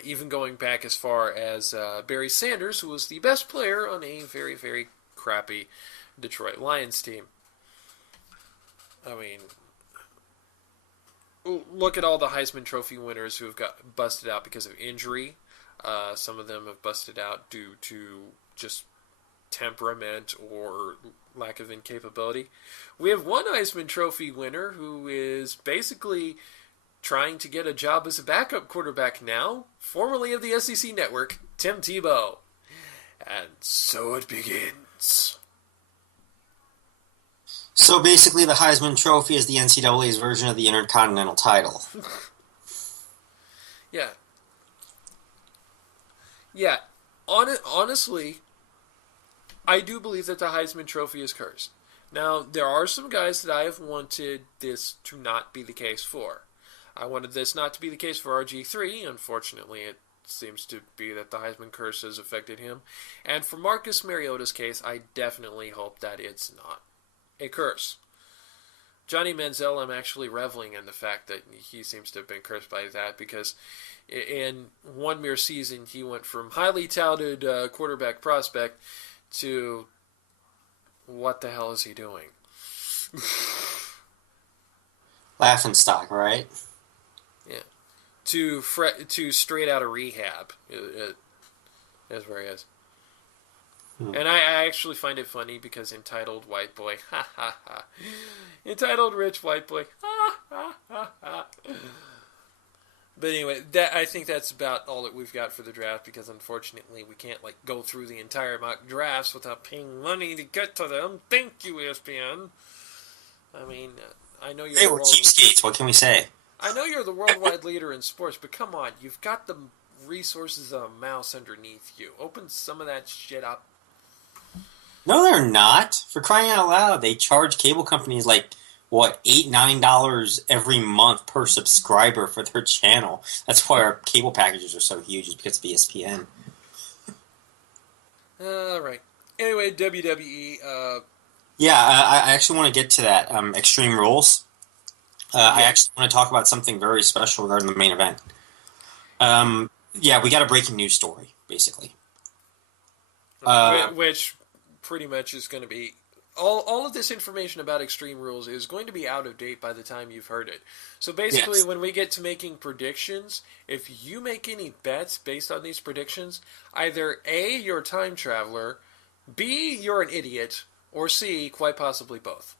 Even going back as far as Barry Sanders, who was the best player on a very, very crappy Detroit Lions team. I mean, look at all the Heisman Trophy winners who have got busted out because of injury. Some of them have busted out due to just temperament or lack of incapability. We have one Heisman Trophy winner who is basically trying to get a job as a backup quarterback now, formerly of the SEC Network, Tim Tebow. And so it begins. So basically the Heisman Trophy is the NCAA's version of the Intercontinental title. Yeah. Yeah. Honestly, I do believe that the Heisman Trophy is cursed. Now, there are some guys that I have wanted this to not be the case for. I wanted this not to be the case for RG3. Unfortunately, it seems to be that the Heisman curse has affected him. And for Marcus Mariota's case, I definitely hope that it's not a curse. Johnny Manziel, I'm actually reveling in the fact that he seems to have been cursed by that, because in one mere season he went from highly touted quarterback prospect to what the hell is he doing? Laughing stock, right? Yeah. To straight out of rehab is where he is. And I actually find it funny because entitled white boy, ha ha ha. Entitled rich white boy, ha ha ha ha. But anyway, I think that's about all that we've got for the draft, because unfortunately we can't go through the entire mock drafts without paying money to get to them. Thank you, ESPN. I mean, I know you're. Hey, we're cheapskates. What can we say? I know you're the worldwide leader in sports, but come on, you've got the resources of a mouse underneath you. Open some of that shit up. No, they're not. For crying out loud, they charge cable companies $8, $9 every month per subscriber for their channel. That's why our cable packages are so huge, is because of ESPN. Right. Anyway, WWE. I actually want to get to that. Extreme Rules. I actually want to talk about something very special regarding the main event. We got a breaking news story, basically. Which pretty much is going to be... All of this information about Extreme Rules is going to be out of date by the time you've heard it. So basically, when we get to making predictions, if you make any bets based on these predictions, either A, you're a time traveler, B, you're an idiot, or C, quite possibly both.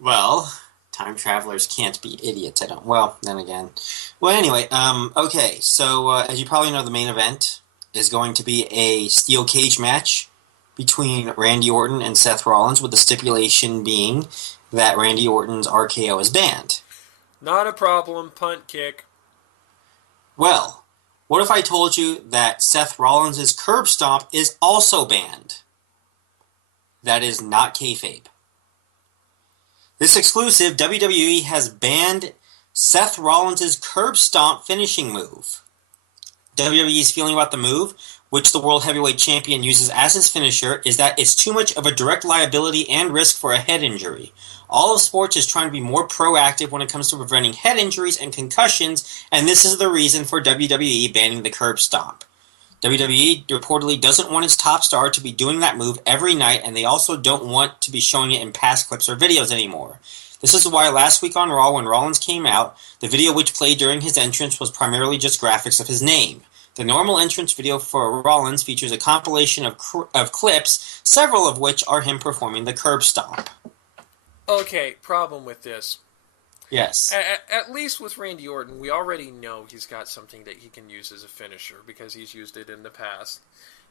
Well, time travelers can't be idiots. Then again. Well, anyway, okay, so as you probably know, the main event is going to be a steel cage match between Randy Orton and Seth Rollins, with the stipulation being that Randy Orton's RKO is banned. Not a problem. Punt kick. Well, what if I told you that Seth Rollins' curb stomp is also banned? That is not kayfabe. This exclusive, WWE has banned Seth Rollins' curb stomp finishing move. WWE's feeling about the move, which the World Heavyweight Champion uses as his finisher, is that it's too much of a direct liability and risk for a head injury. All of sports is trying to be more proactive when it comes to preventing head injuries and concussions, and this is the reason for WWE banning the curb stomp. WWE reportedly doesn't want its top star to be doing that move every night, and they also don't want to be showing it in past clips or videos anymore. This is why last week on Raw, when Rollins came out, the video which played during his entrance was primarily just graphics of his name. The normal entrance video for Rollins features a compilation of clips, several of which are him performing the curb stomp. Okay, problem with this. Yes. At least with Randy Orton, we already know he's got something that he can use as a finisher, because he's used it in the past.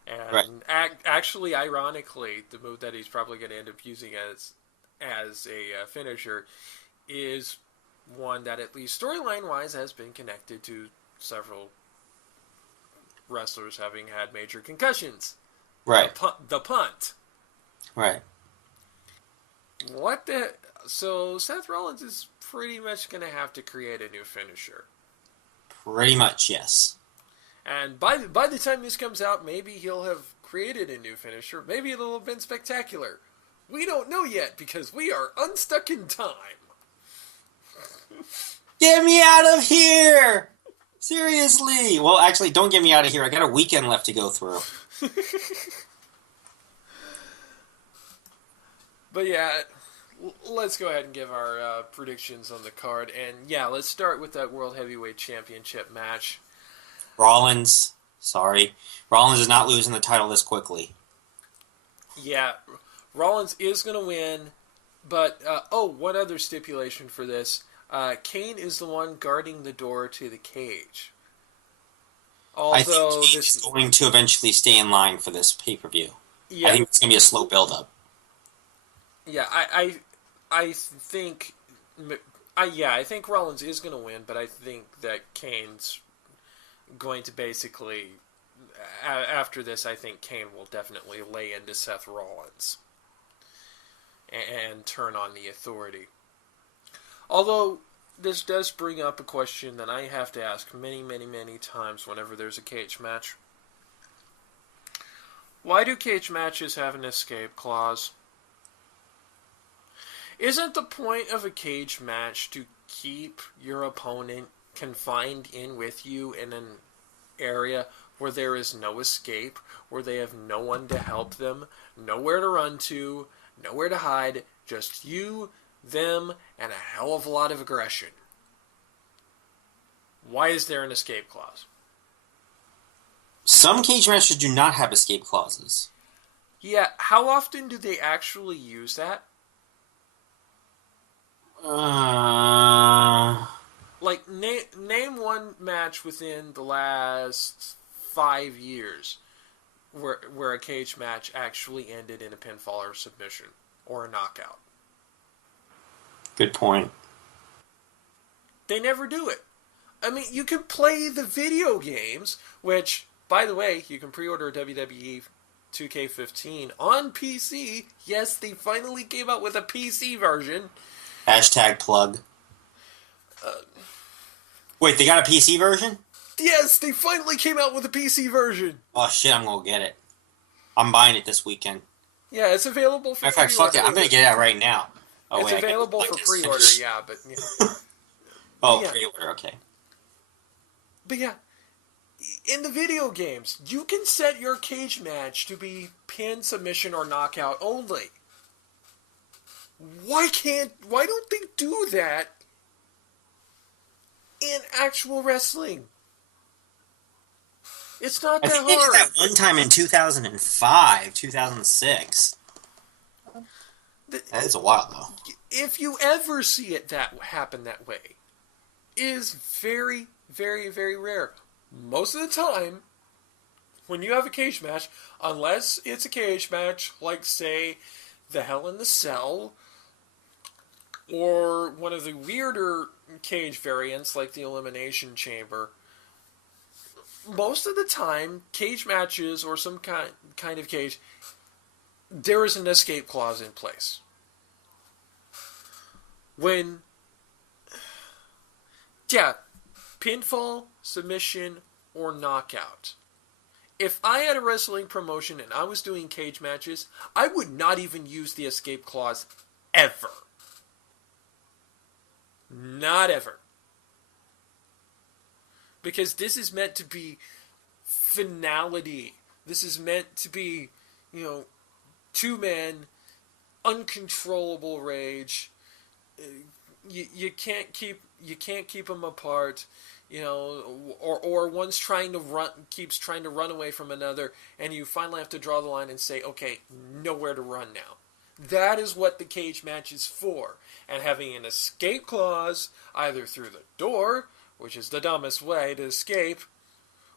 And actually, ironically, the move that he's probably going to end up using as a finisher is one that, at least storyline-wise, has been connected to several wrestlers having had major concussions. Right. The punt. Right. What the... So Seth Rollins is pretty much going to have to create a new finisher. Pretty much, yes. And by the time this comes out, maybe he'll have created a new finisher. Maybe it'll have been spectacular. We don't know yet, because we are unstuck in time. Get me out of here! Seriously! Well, actually, don't get me out of here. I got a weekend left to go through. But yeah, let's go ahead and give our predictions on the card. And yeah, let's start with that World Heavyweight Championship match. Rollins is not losing the title this quickly. Yeah, Rollins is going to win. But, one other stipulation for this. Kane is the one guarding the door to the cage. Although I think Kane's going to eventually stay in line for this pay-per-view. Yeah. I think it's going to be a slow build-up. Yeah, I think Rollins is going to win, but I think that Kane's going to basically, after this, I think Kane will definitely lay into Seth Rollins and turn on the Authority. Although, this does bring up a question that I have to ask many, many, many times whenever there's a cage match. Why do cage matches have an escape clause? Isn't the point of a cage match to keep your opponent confined in with you in an area where there is no escape, where they have no one to help them, nowhere to run to, nowhere to hide, just you, them, and a hell of a lot of aggression? Why is there an escape clause? Some cage matches do not have escape clauses. Yeah, how often do they actually use that? Like, name one match within the last 5 years where a cage match actually ended in a pinfall or submission or a knockout. Good point. They never do it. I mean, you can play the video games, which, by the way, you can pre-order WWE 2K15 on PC. Yes, they finally came out with a PC version. Hashtag plug. Wait, they got a PC version? Yes, they finally came out with a PC version. Oh shit, I'm gonna get it. I'm buying it this weekend. Yeah, it's available for Matter of fact, pre-order. fuck it, I'm gonna get it right now. Oh, it's wait, available for pre-order, yeah, but... Yeah. Oh, yeah. pre-order, okay. But yeah, in the video games, you can set your cage match to be pin, submission, or knockout only. Why don't they do that in actual wrestling? It's not that I think they hard. did that one time in 2005, 2006. That is a while, though. If you ever see it happen that way, it is very, very, very rare. Most of the time, when you have a cage match, unless it's a cage match like, say, the Hell in the Cell, or one of the weirder cage variants like the Elimination Chamber, most of the time, cage matches or some kind of cage, there is an escape clause in place. Pinfall, submission, or knockout. If I had a wrestling promotion and I was doing cage matches, I would not even use the escape clause ever. Not ever. Because this is meant to be finality. This is meant to be, two men, uncontrollable rage. You can't keep them apart, or one's keeps trying to run away from another, and you finally have to draw the line and say, okay, nowhere to run now. That is what the cage match is for. And having an escape clause, either through the door, which is the dumbest way to escape,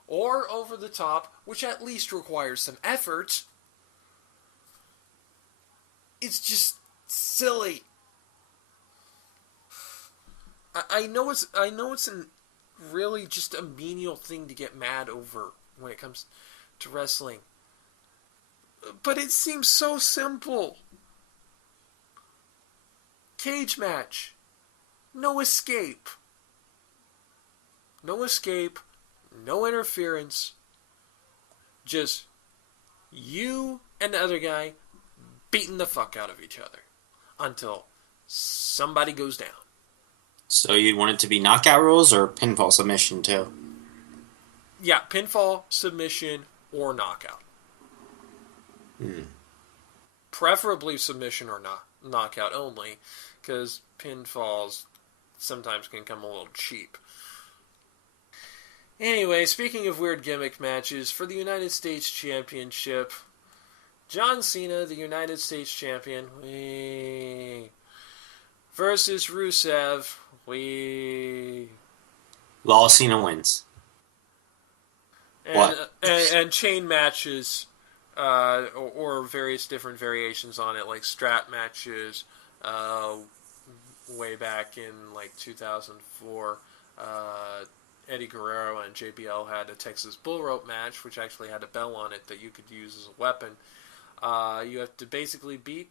or over the top, which at least requires some effort, it's just silly. I know it's really just a menial thing to get mad over when it comes to wrestling. But it seems so simple. Cage match. No escape. No escape. No interference. Just you and the other guy beating the fuck out of each other until somebody goes down. So you'd want it to be knockout rules or pinfall submission too? Yeah, pinfall, submission, or knockout. Preferably submission or knockout only, because pinfalls sometimes can come a little cheap. Anyway, speaking of weird gimmick matches, for the United States Championship, John Cena, the United States Champion, versus Rusev, Law Cena wins. And chain matches, or various different variations on it, like strap matches, way back in 2004, Eddie Guerrero and JBL had a Texas Bull Rope match, which actually had a bell on it that you could use as a weapon. You have to basically beat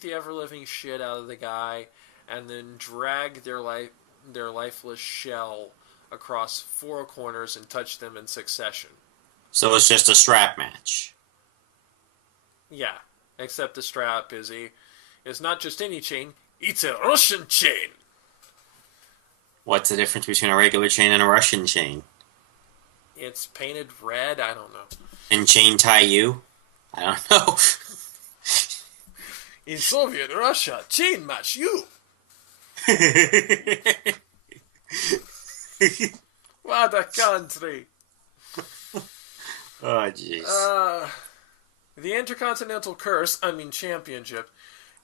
the ever-living shit out of the guy, and then drag their lifeless shell across 4 corners and touch them in succession. So it's just a strap match. Yeah, except the strap is not just any chain, It's a Russian chain. What's the difference between a regular chain and a Russian chain? It's painted red. I don't know. And chain tie you? I don't know. In Soviet Russia, chain match you. What a country. Oh, jeez. The Intercontinental Championship,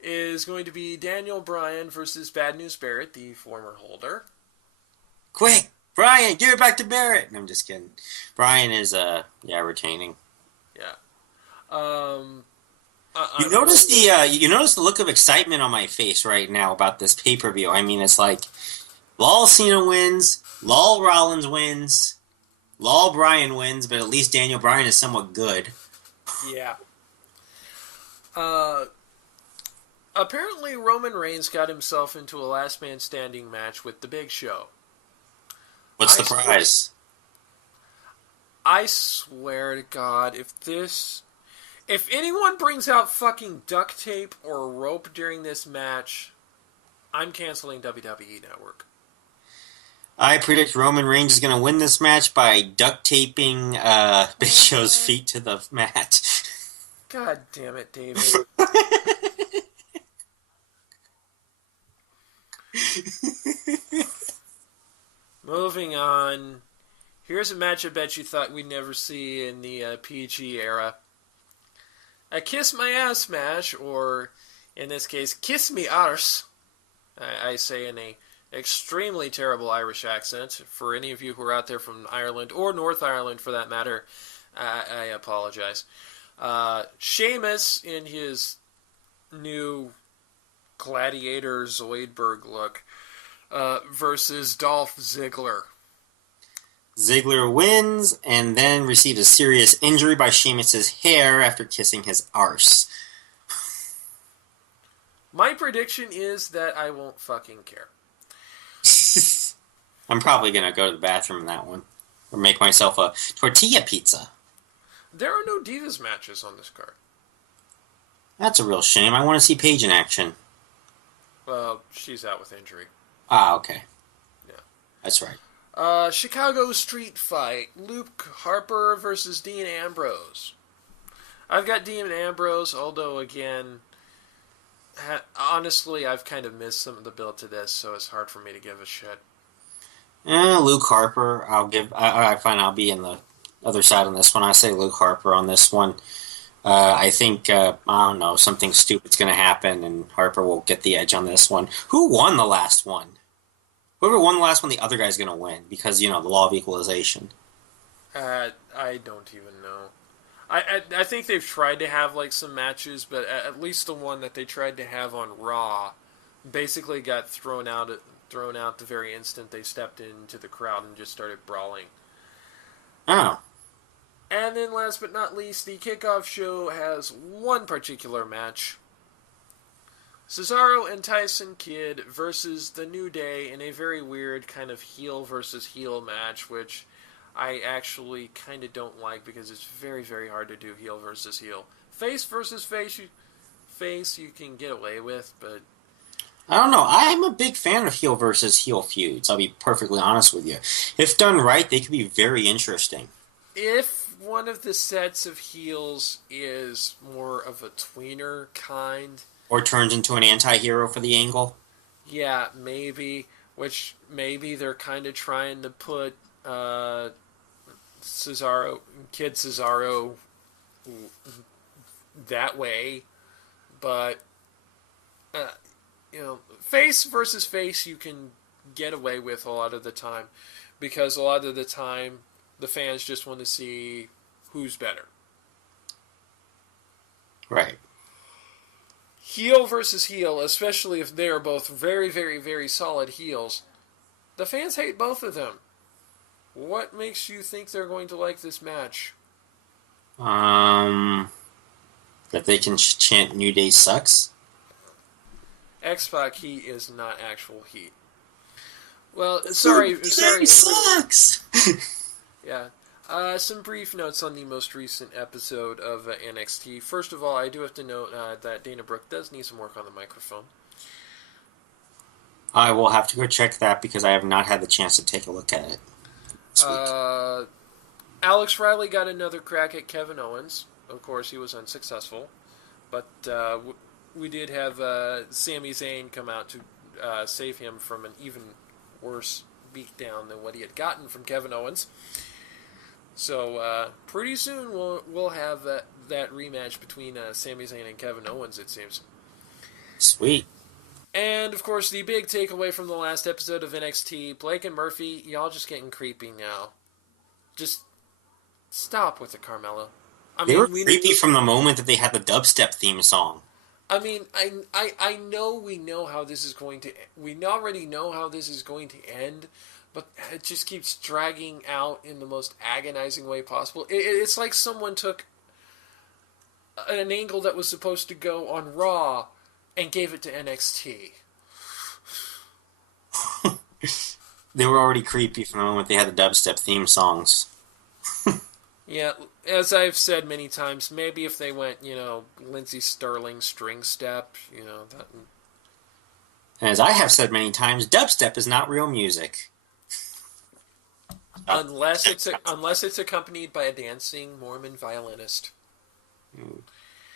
is going to be Daniel Bryan versus Bad News Barrett, the former holder. Quick! Bryan, give it back to Barrett! No, I'm just kidding. Bryan is, retaining. Yeah. You notice the look of excitement on my face right now about this pay-per-view. I mean, it's like, Lol Cena wins, Lol Rollins wins, Lol Bryan wins, but at least Daniel Bryan is somewhat good. Yeah. Apparently Roman Reigns got himself into a last man standing match with The Big Show. What's the prize? I swear to God, if anyone brings out fucking duct tape or rope during this match, I'm canceling WWE Network. I predict Roman Reigns is going to win this match by duct taping Big Show's feet to the mat. God damn it, David. Moving on. Here's a match I bet you thought we'd never see in the PG era. A Kiss My Ass match, or in this case, Kiss Me Arse. I say in a extremely terrible Irish accent. For any of you who are out there from Ireland, or North Ireland for that matter, I apologize. Sheamus, in his new Gladiator Zoidberg look, versus Dolph Ziggler. Ziggler wins and then receives a serious injury by Sheamus' hair after kissing his arse. My prediction is that I won't fucking care. I'm probably going to go to the bathroom in that one. Or make myself a tortilla pizza. There are no Divas matches on this card. That's a real shame. I want to see Paige in action. Well, she's out with injury. Ah, okay. Yeah. That's right. Chicago Street Fight. Luke Harper versus Dean Ambrose. I've got Dean Ambrose, although, again, honestly, I've kind of missed some of the build to this, so it's hard for me to give a shit. Luke Harper, I find I'll be in the other side on this one. I say Luke Harper on this one. I think, I don't know, something stupid's going to happen, and Harper will get the edge on this one. Who won the last one? Whoever won the last one, the other guy's going to win, because, the law of equalization. I don't even know. I think they've tried to have, some matches, but at least the one that they tried to have on Raw basically got thrown out the very instant they stepped into the crowd and just started brawling. Oh. And then last but not least, the kickoff show has one particular match. Cesaro and Tyson Kidd versus The New Day in a very weird kind of heel versus heel match, which I actually kind of don't like because it's very, very hard to do heel versus heel. Face versus face you can get away with, but I don't know. I'm a big fan of heel versus heel feuds. I'll be perfectly honest with you. If done right, they could be very interesting. If one of the sets of heels is more of a tweener kind, or turns into an anti-hero for the angle. Yeah, maybe. Which maybe they're kind of trying to put Kid Cesaro that way. But, face versus face you can get away with a lot of the time. Because a lot of the time, the fans just want to see who's better. Right. Heel versus heel, especially if they are both very, very, very solid heels, the fans hate both of them. What makes you think they're going to like this match? That they can chant New Day sucks? X-Pac heat is not actual heat. Well, sorry. Sucks! Yeah. Some brief notes on the most recent episode of NXT. First of all, I do have to note that Dana Brooke does need some work on the microphone. I will have to go check that because I have not had the chance to take a look at it this week. Alex Riley got another crack at Kevin Owens. Of course, he was unsuccessful. But we did have Sami Zayn come out to save him from an even worse beatdown than what he had gotten from Kevin Owens. So pretty soon we'll have that rematch between Sami Zayn and Kevin Owens, it seems. Sweet. And, of course, the big takeaway from the last episode of NXT, Blake and Murphy, y'all just getting creepy now. Just stop with it, Carmella. They were creepy from the moment that they had the dubstep theme song. I mean, I know we know how this is going to... We already know how this is going to end, but it just keeps dragging out in the most agonizing way possible. It's like someone took an angle that was supposed to go on Raw and gave it to NXT. They were already creepy from the moment they had the dubstep theme songs. Yeah, as I've said many times, maybe if they went, Lindsey Sterling string step, that... And as I have said many times, dubstep is not real music. Unless it's accompanied by a dancing Mormon violinist.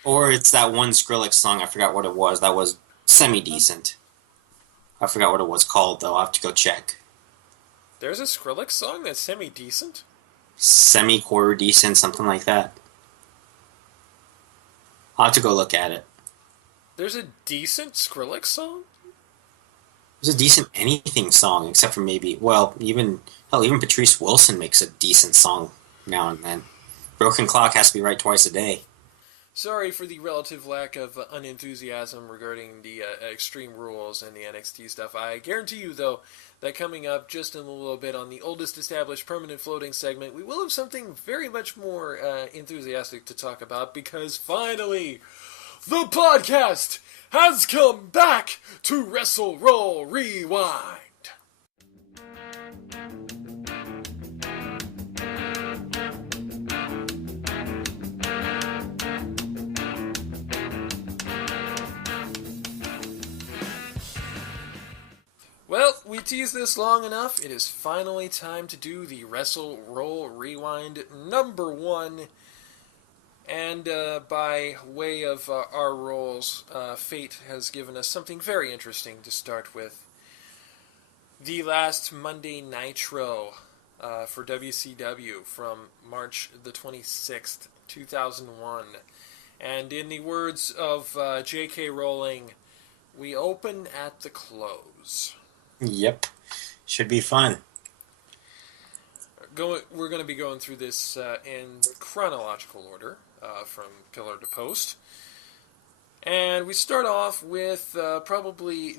Or it's that one Skrillex song, I forgot what it was, that was semi-decent. I forgot what it was called, though. I'll have to go check. There's a Skrillex song that's semi-decent? Semi-quarter decent, something like that. I'll have to go look at it. There's a decent Skrillex song? There's a decent anything song, except for maybe, even Patrice Wilson makes a decent song now and then. Broken Clock has to be right twice a day. Sorry for the relative lack of unenthusiasm regarding the Extreme Rules and the NXT stuff. I guarantee you, though, that coming up just in a little bit on the oldest established permanent floating segment, we will have something very much more enthusiastic to talk about, because finally, the podcast has come back to Wrestle Roll Rewind. Well, we teased this long enough. It is finally time to do the Wrestle Roll Rewind number 1. And by way of our rolls, fate has given us something very interesting to start with. The last Monday Nitro for WCW from March the 26th, 2001. And in the words of J.K. Rowling, we open at the close. Yep. Should be fun. We're going to be going through this in chronological order, from pillar to post. And we start off with probably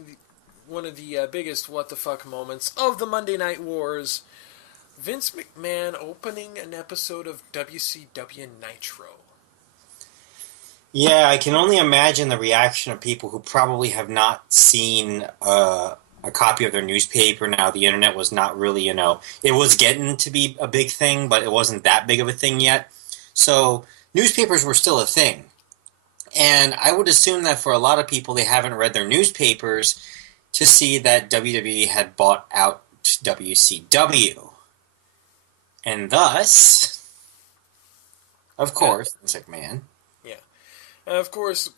one of the biggest what the fuck moments of the Monday Night Wars. Vince McMahon opening an episode of WCW Nitro. Yeah, I can only imagine the reaction of people who probably have not seen a copy of their newspaper. Now, the internet was not really, it was getting to be a big thing, but it wasn't that big of a thing yet. So, newspapers were still a thing. And I would assume that for a lot of people, they haven't read their newspapers to see that WWE had bought out WCW. And thus, of course, Vince McMahon. Yeah. And of course,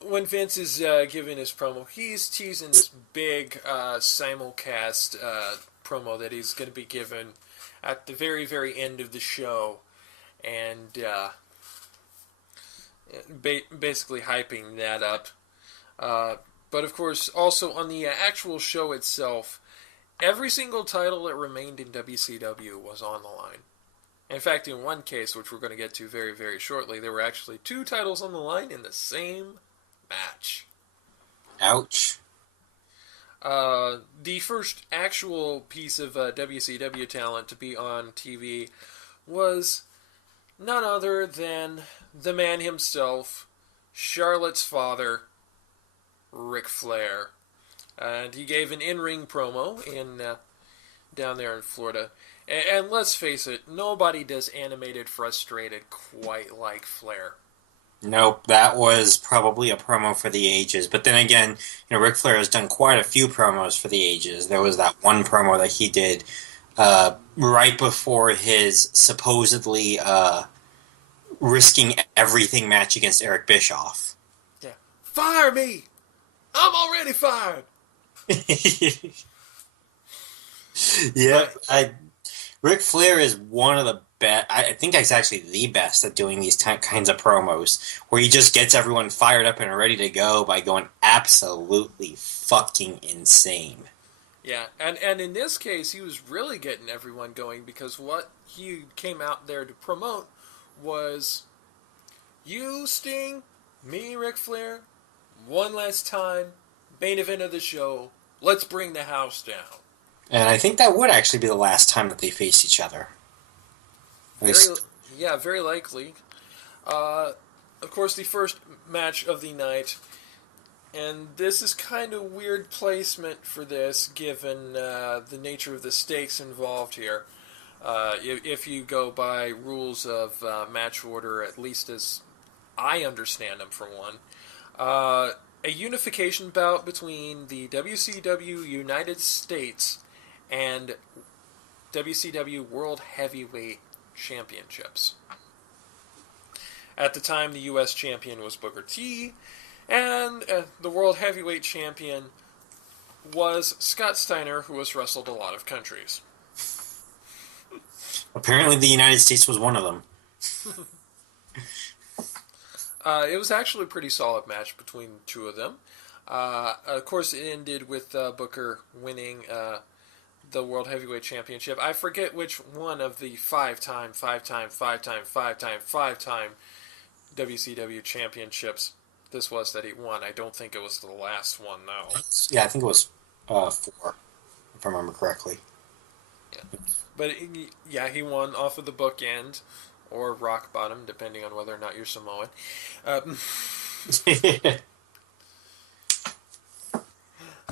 when Vince is giving his promo, he's teasing this big simulcast promo that he's going to be given at the very, very end of the show. And basically hyping that up. But of course, also on the actual show itself, every single title that remained in WCW was on the line. In fact, in one case, which we're going to get to very, very shortly, there were actually 2 titles on the line in the same match. Ouch. The first actual piece of WCW talent to be on TV was none other than the man himself, Charlotte's father, Ric Flair. And he gave an in-ring promo down there in Florida. And let's face it, nobody does animated frustrated quite like Flair. Nope, that was probably a promo for the ages. But then again, Ric Flair has done quite a few promos for the ages. There was that one promo that he did right before his supposedly risking everything match against Eric Bischoff. Yeah. Fire me! I'm already fired! Yep. Ric Flair is one of the best. I think he's actually the best at doing these kinds of promos, where he just gets everyone fired up and ready to go by going absolutely fucking insane. Yeah, and in this case, he was really getting everyone going because what he came out there to promote was you, Sting, me, Ric Flair, one last time, main event of the show, let's bring the house down. And I think that would actually be the last time that they face each other. Very likely. Of course, the first match of the night, and this is kind of weird placement for this, given the nature of the stakes involved here. If you go by rules of match order, at least as I understand them, for one, a unification bout between the WCW United States and WCW World Heavyweight Championships. At the time, the U.S. champion was Booker T, and the World Heavyweight Champion was Scott Steiner, who has wrestled a lot of countries. Apparently the United States was one of them. It was actually a pretty solid match between the two of them. Of course, it ended with Booker winning the World Heavyweight Championship. I forget which one of the five-time WCW championships this was that he won. I don't think it was the last one, no. Yeah, I think it was 4, if I remember correctly. Yeah. But, he won off of the bookend, or rock bottom, depending on whether or not you're Samoan.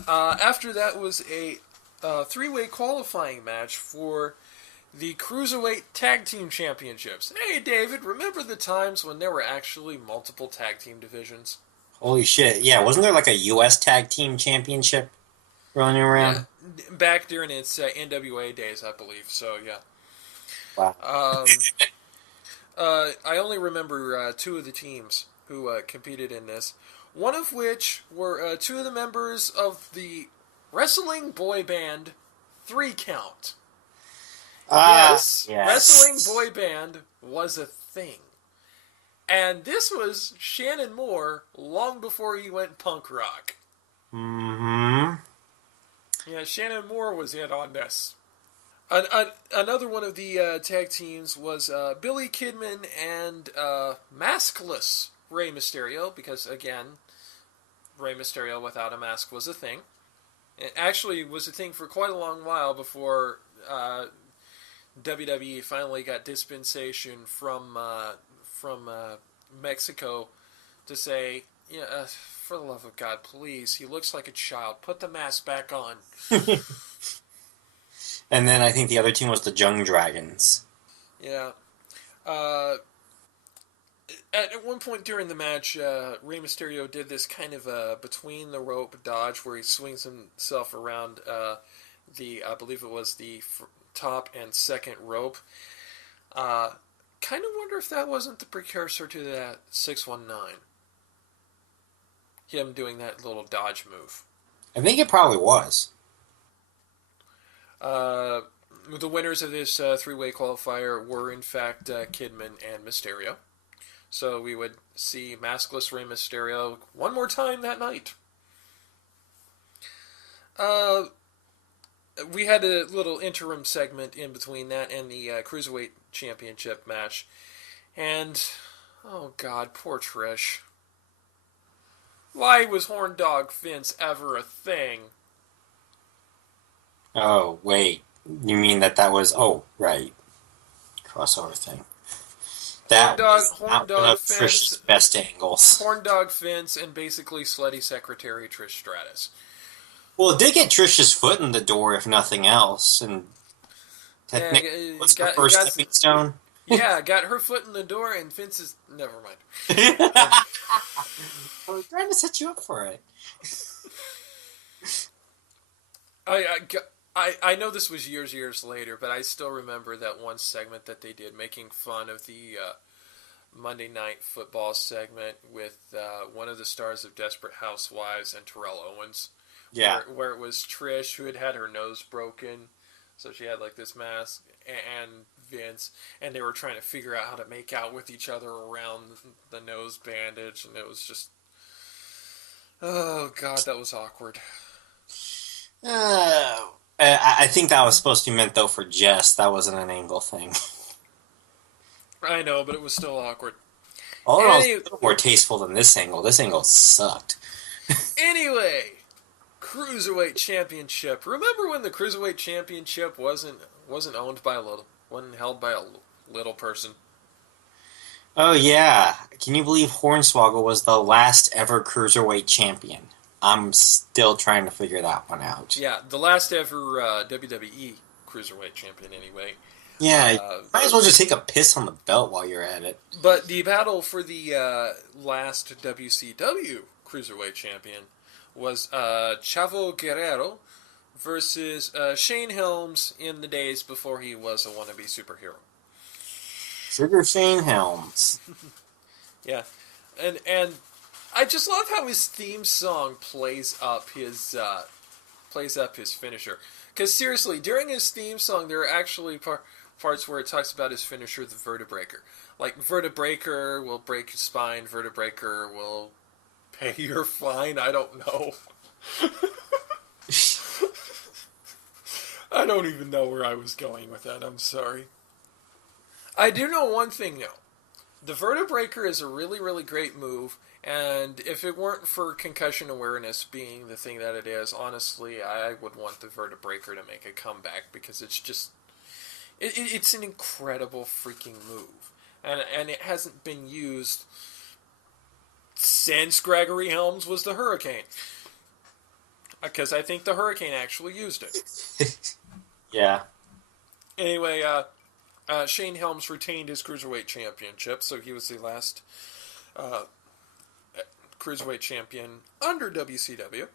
After that was a three-way qualifying match for the Cruiserweight Tag Team Championships. Hey, David, remember the times when there were actually multiple tag team divisions? Holy shit. Yeah, wasn't there like a U.S. Tag Team Championship running around? Yeah, back during its NWA days, I believe. So, yeah. Wow. I only remember 2 of the teams who competed in this. One of which were 2 of the members of the wrestling boy band 3 Count. Yes, wrestling boy band was a thing. And this was Shannon Moore long before he went punk rock. Mm-hmm. Yeah, Shannon Moore was in on this. Another one of the tag teams was Billy Kidman and maskless Rey Mysterio, because, again, Rey Mysterio without a mask was a thing. It actually was a thing for quite a long while before WWE finally got dispensation from Mexico to say, for the love of God, please, he looks like a child. Put the mask back on. And then I think the other team was the Jung Dragons. Yeah. At one point during the match, Rey Mysterio did this kind of between the rope dodge where he swings himself around I believe it was the top and second rope. Kind of wonder if that wasn't the precursor to that 619. Him doing that little dodge move. I think it probably was. The winners of this three-way qualifier were, in fact, Kidman and Mysterio. So we would see maskless Rey Mysterio one more time that night. We had a little interim segment in between that and the Cruiserweight Championship match. And, oh God, poor Trish. Why was Horn Dog Vince ever a thing? Oh, wait. You mean that was... Oh, right. Crossover thing. That was not one of Trish's best angles. Horn Dog Vince and basically slutty secretary Trish Stratus. Well, it did get Trish's foot in the door, if nothing else. And technically, what's the first stepping stone? Yeah, got her foot in the door, and Vince's... Never mind. I was trying to set you up for it. I know this was years later, but I still remember that one segment that they did making fun of the Monday Night Football segment with one of the stars of Desperate Housewives and Terrell Owens. Yeah. Where it was Trish who had her nose broken, so she had like this mask, and Vince, and they were trying to figure out how to make out with each other around the nose bandage, and it was just, oh god, that was awkward. I think that was supposed to be meant though for jest. That wasn't an angle thing. I know, but it was still awkward. All in all, it was a little more tasteful than this angle. This angle sucked. Anyway, Cruiserweight Championship. Remember when the Cruiserweight Championship wasn't owned by wasn't held by a little person? Oh yeah, can you believe Hornswoggle was the last ever Cruiserweight champion? I'm still trying to figure that one out. Yeah, the last ever WWE Cruiserweight champion, anyway. Yeah, might as well just take a piss on the belt while you're at it. But the battle for the last WCW Cruiserweight champion was Chavo Guerrero versus Shane Helms in the days before he was a wannabe superhero. Sugar Shane Helms. Yeah, and I just love how his theme song plays up his finisher. Because seriously, during his theme song, there are actually parts where it talks about his finisher, the Vertebreaker. Like, Vertebreaker will break your spine, Vertebreaker will pay your fine, I don't know. I don't even know where I was going with that, I'm sorry. I do know one thing, though. The Vertebreaker is a really, really great move, and if it weren't for concussion awareness being the thing that it is, honestly, I would want the Vertebreaker to make a comeback, because it's just... It's an incredible freaking move. And it hasn't been used since Gregory Helms was the Hurricane. Because I think the Hurricane actually used it. Yeah. Anyway, Shane Helms retained his Cruiserweight Championship, so he was the last Cruiserweight Champion under WCW.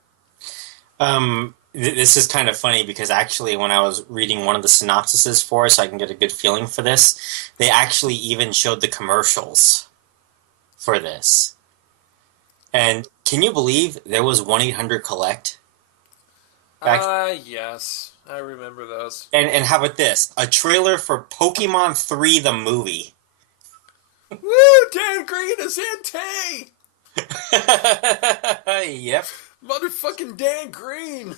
This is kind of funny because actually when I was reading one of the synopsises for it so I can get a good feeling for this, they actually even showed the commercials for this. And can you believe there was 1-800-COLLECT? Yes. I remember those. And how about this? A trailer for Pokemon 3 the movie. Woo! Dan Green is Entei! Yep. Motherfucking Dan Green!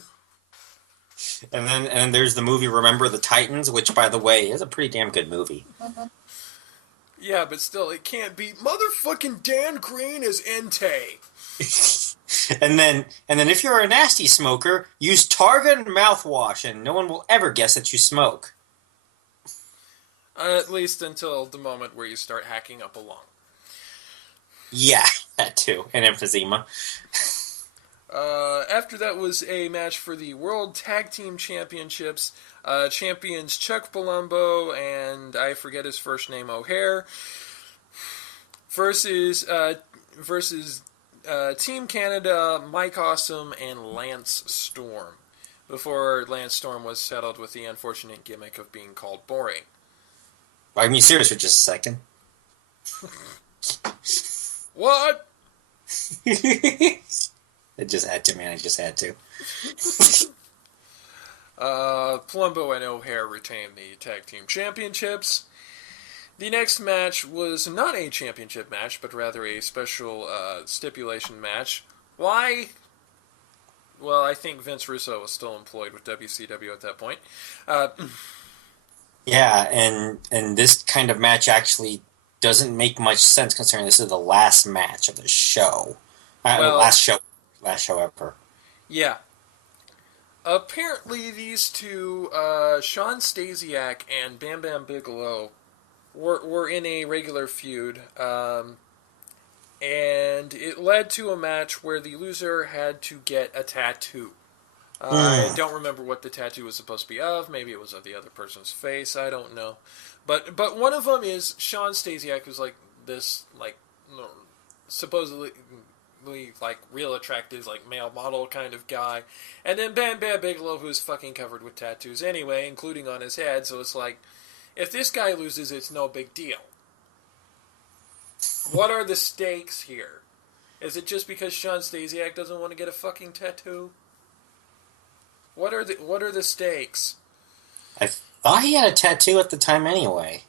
And then there's the movie Remember the Titans, which, by the way, is a pretty damn good movie. Yeah, but still, it can't be motherfucking Dan Green is Entei. And then if you're a nasty smoker, use Target mouthwash, and no one will ever guess that you smoke. At least until the moment where you start hacking up a lung. Yeah, that too. And emphysema. After that was a match for the World Tag Team Championships. Champions Chuck Palumbo and I forget his first name, O'Hare, versus Team Canada, Mike Awesome, and Lance Storm. Before Lance Storm was settled with the unfortunate gimmick of being called boring. I mean, serious for just a second. What? I just had to, man. I just had to. Palumbo and O'Hare retained the Tag Team Championships. The next match was not a championship match, but rather a special stipulation match. Why? Well, I think Vince Russo was still employed with WCW at that point. Yeah, and this kind of match actually doesn't make much sense considering this is the last match of the show. Last show ever. Yeah. Apparently, these two, Sean Stasiak and Bam Bam Bigelow, were in a regular feud, and it led to a match where the loser had to get a tattoo. I don't remember what the tattoo was supposed to be of. Maybe it was of the other person's face. I don't know. But one of them is Sean Stasiak, who's like this, like, supposedly like real attractive, like male model kind of guy, and then Bam Bam Bigelow, who's fucking covered with tattoos anyway, including on his head. So it's like, if this guy loses, it's no big deal. What are the stakes here? Is it just because Sean Stasiak doesn't want to get a fucking tattoo? What are the stakes? I thought he had a tattoo at the time anyway.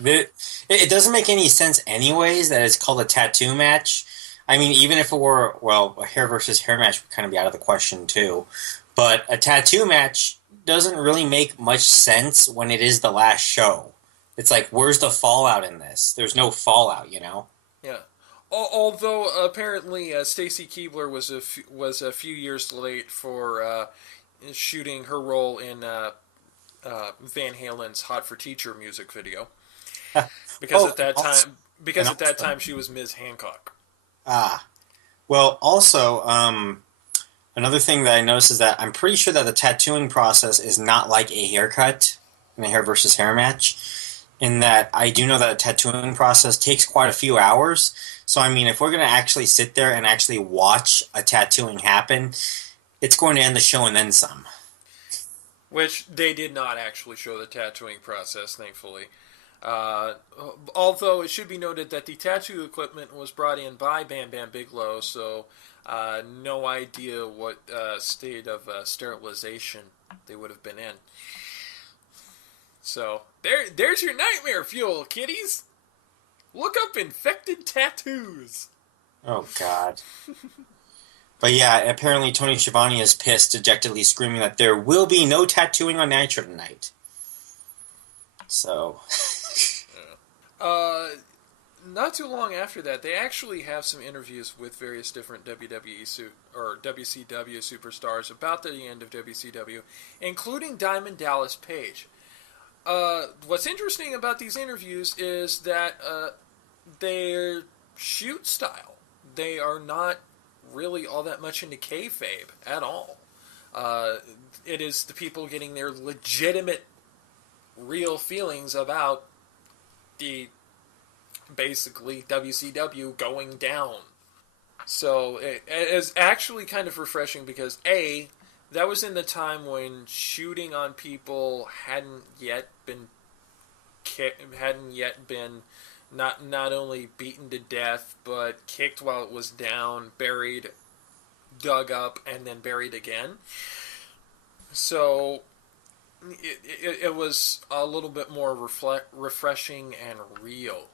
It doesn't make any sense anyways that it's called a tattoo match. I mean, even if it were, well, a hair versus hair match would kind of be out of the question too. But a tattoo match doesn't really make much sense when it is the last show. It's like, where's the fallout in this? There's no fallout, you know? Yeah. Although apparently Stacy Keibler was a few years late for shooting her role in Van Halen's "Hot for Teacher" music video, because at that time she was Ms. Hancock. Well, also, another thing that I noticed is that I'm pretty sure that the tattooing process is not like a haircut in a hair versus hair match, in that I do know that a tattooing process takes quite a few hours. So, I mean, if we're going to actually sit there and actually watch a tattooing happen, it's going to end the show and then some. Which they did not actually show the tattooing process, thankfully. Although it should be noted that the tattoo equipment was brought in by Bam Bam Bigelow, so no idea what state of sterilization they would have been in. So there's your nightmare fuel, kiddies. Look up infected tattoos. Oh, God. But yeah, apparently Tony Schiavone is pissed, dejectedly screaming that there will be no tattooing on Nitro tonight. So... Not too long after that, they actually have some interviews with various different WWE or WCW superstars about the end of WCW, including Diamond Dallas Page. What's interesting about these interviews is that their shoot style, they are not really all that much into kayfabe at all. It is the people getting their legitimate, real feelings about the basically WCW going down. So it is actually kind of refreshing because that was in the time when shooting on people hadn't yet been not only beaten to death, but kicked while it was down, buried, dug up, and then buried again. So it was a little bit more refreshing and real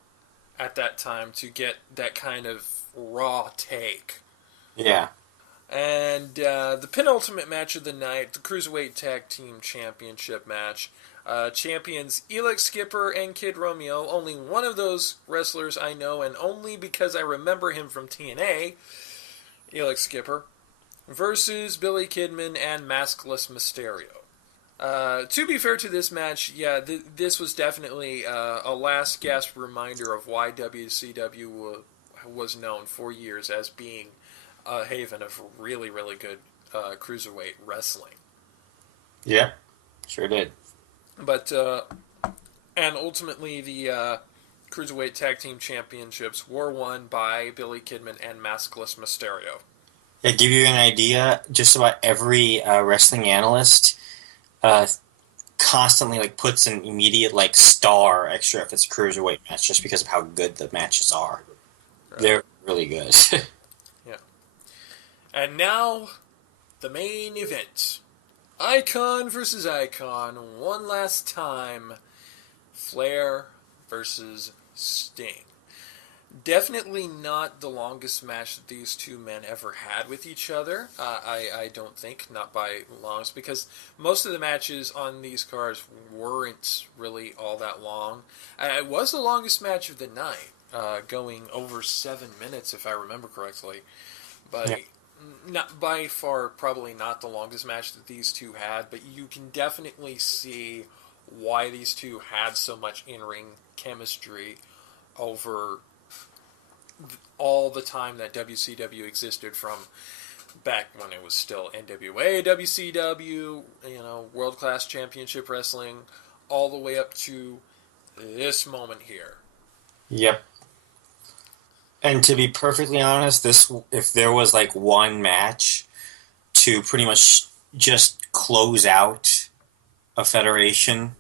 at that time to get that kind of raw take. Yeah. And the penultimate match of the night, the Cruiserweight Tag Team Championship match. Champions Elix Skipper and Kid Romeo. Only one of those wrestlers I know, and only because I remember him from TNA, Elix Skipper, versus Billy Kidman and Maskless Mysterio. To be fair to this match, yeah, this was definitely a last gasp reminder of why WCW was known for years as being a haven of really, really good cruiserweight wrestling. Yeah, sure did. But, and ultimately the Cruiserweight Tag Team Championships were won by Billy Kidman and Maskless Mysterio. Yeah, give you an idea, just about every wrestling analyst constantly like puts an immediate like star extra if it's a cruiserweight match just because of how good the matches are. Right. They're really good. Yeah. And now the main event. Icon versus Icon one last time. Flair versus Sting. Definitely not the longest match that these two men ever had with each other. I don't think, not by longs, because most of the matches on these cards weren't really all that long. It was the longest match of the night, going over 7 minutes, if I remember correctly. But yeah. Not by far, probably not the longest match that these two had, but you can definitely see why these two had so much in-ring chemistry over all the time that WCW existed, from back when it was still NWA, WCW, World Class Championship Wrestling, all the way up to this moment here. Yep. And to be perfectly honest, if there was like one match to pretty much just close out a federation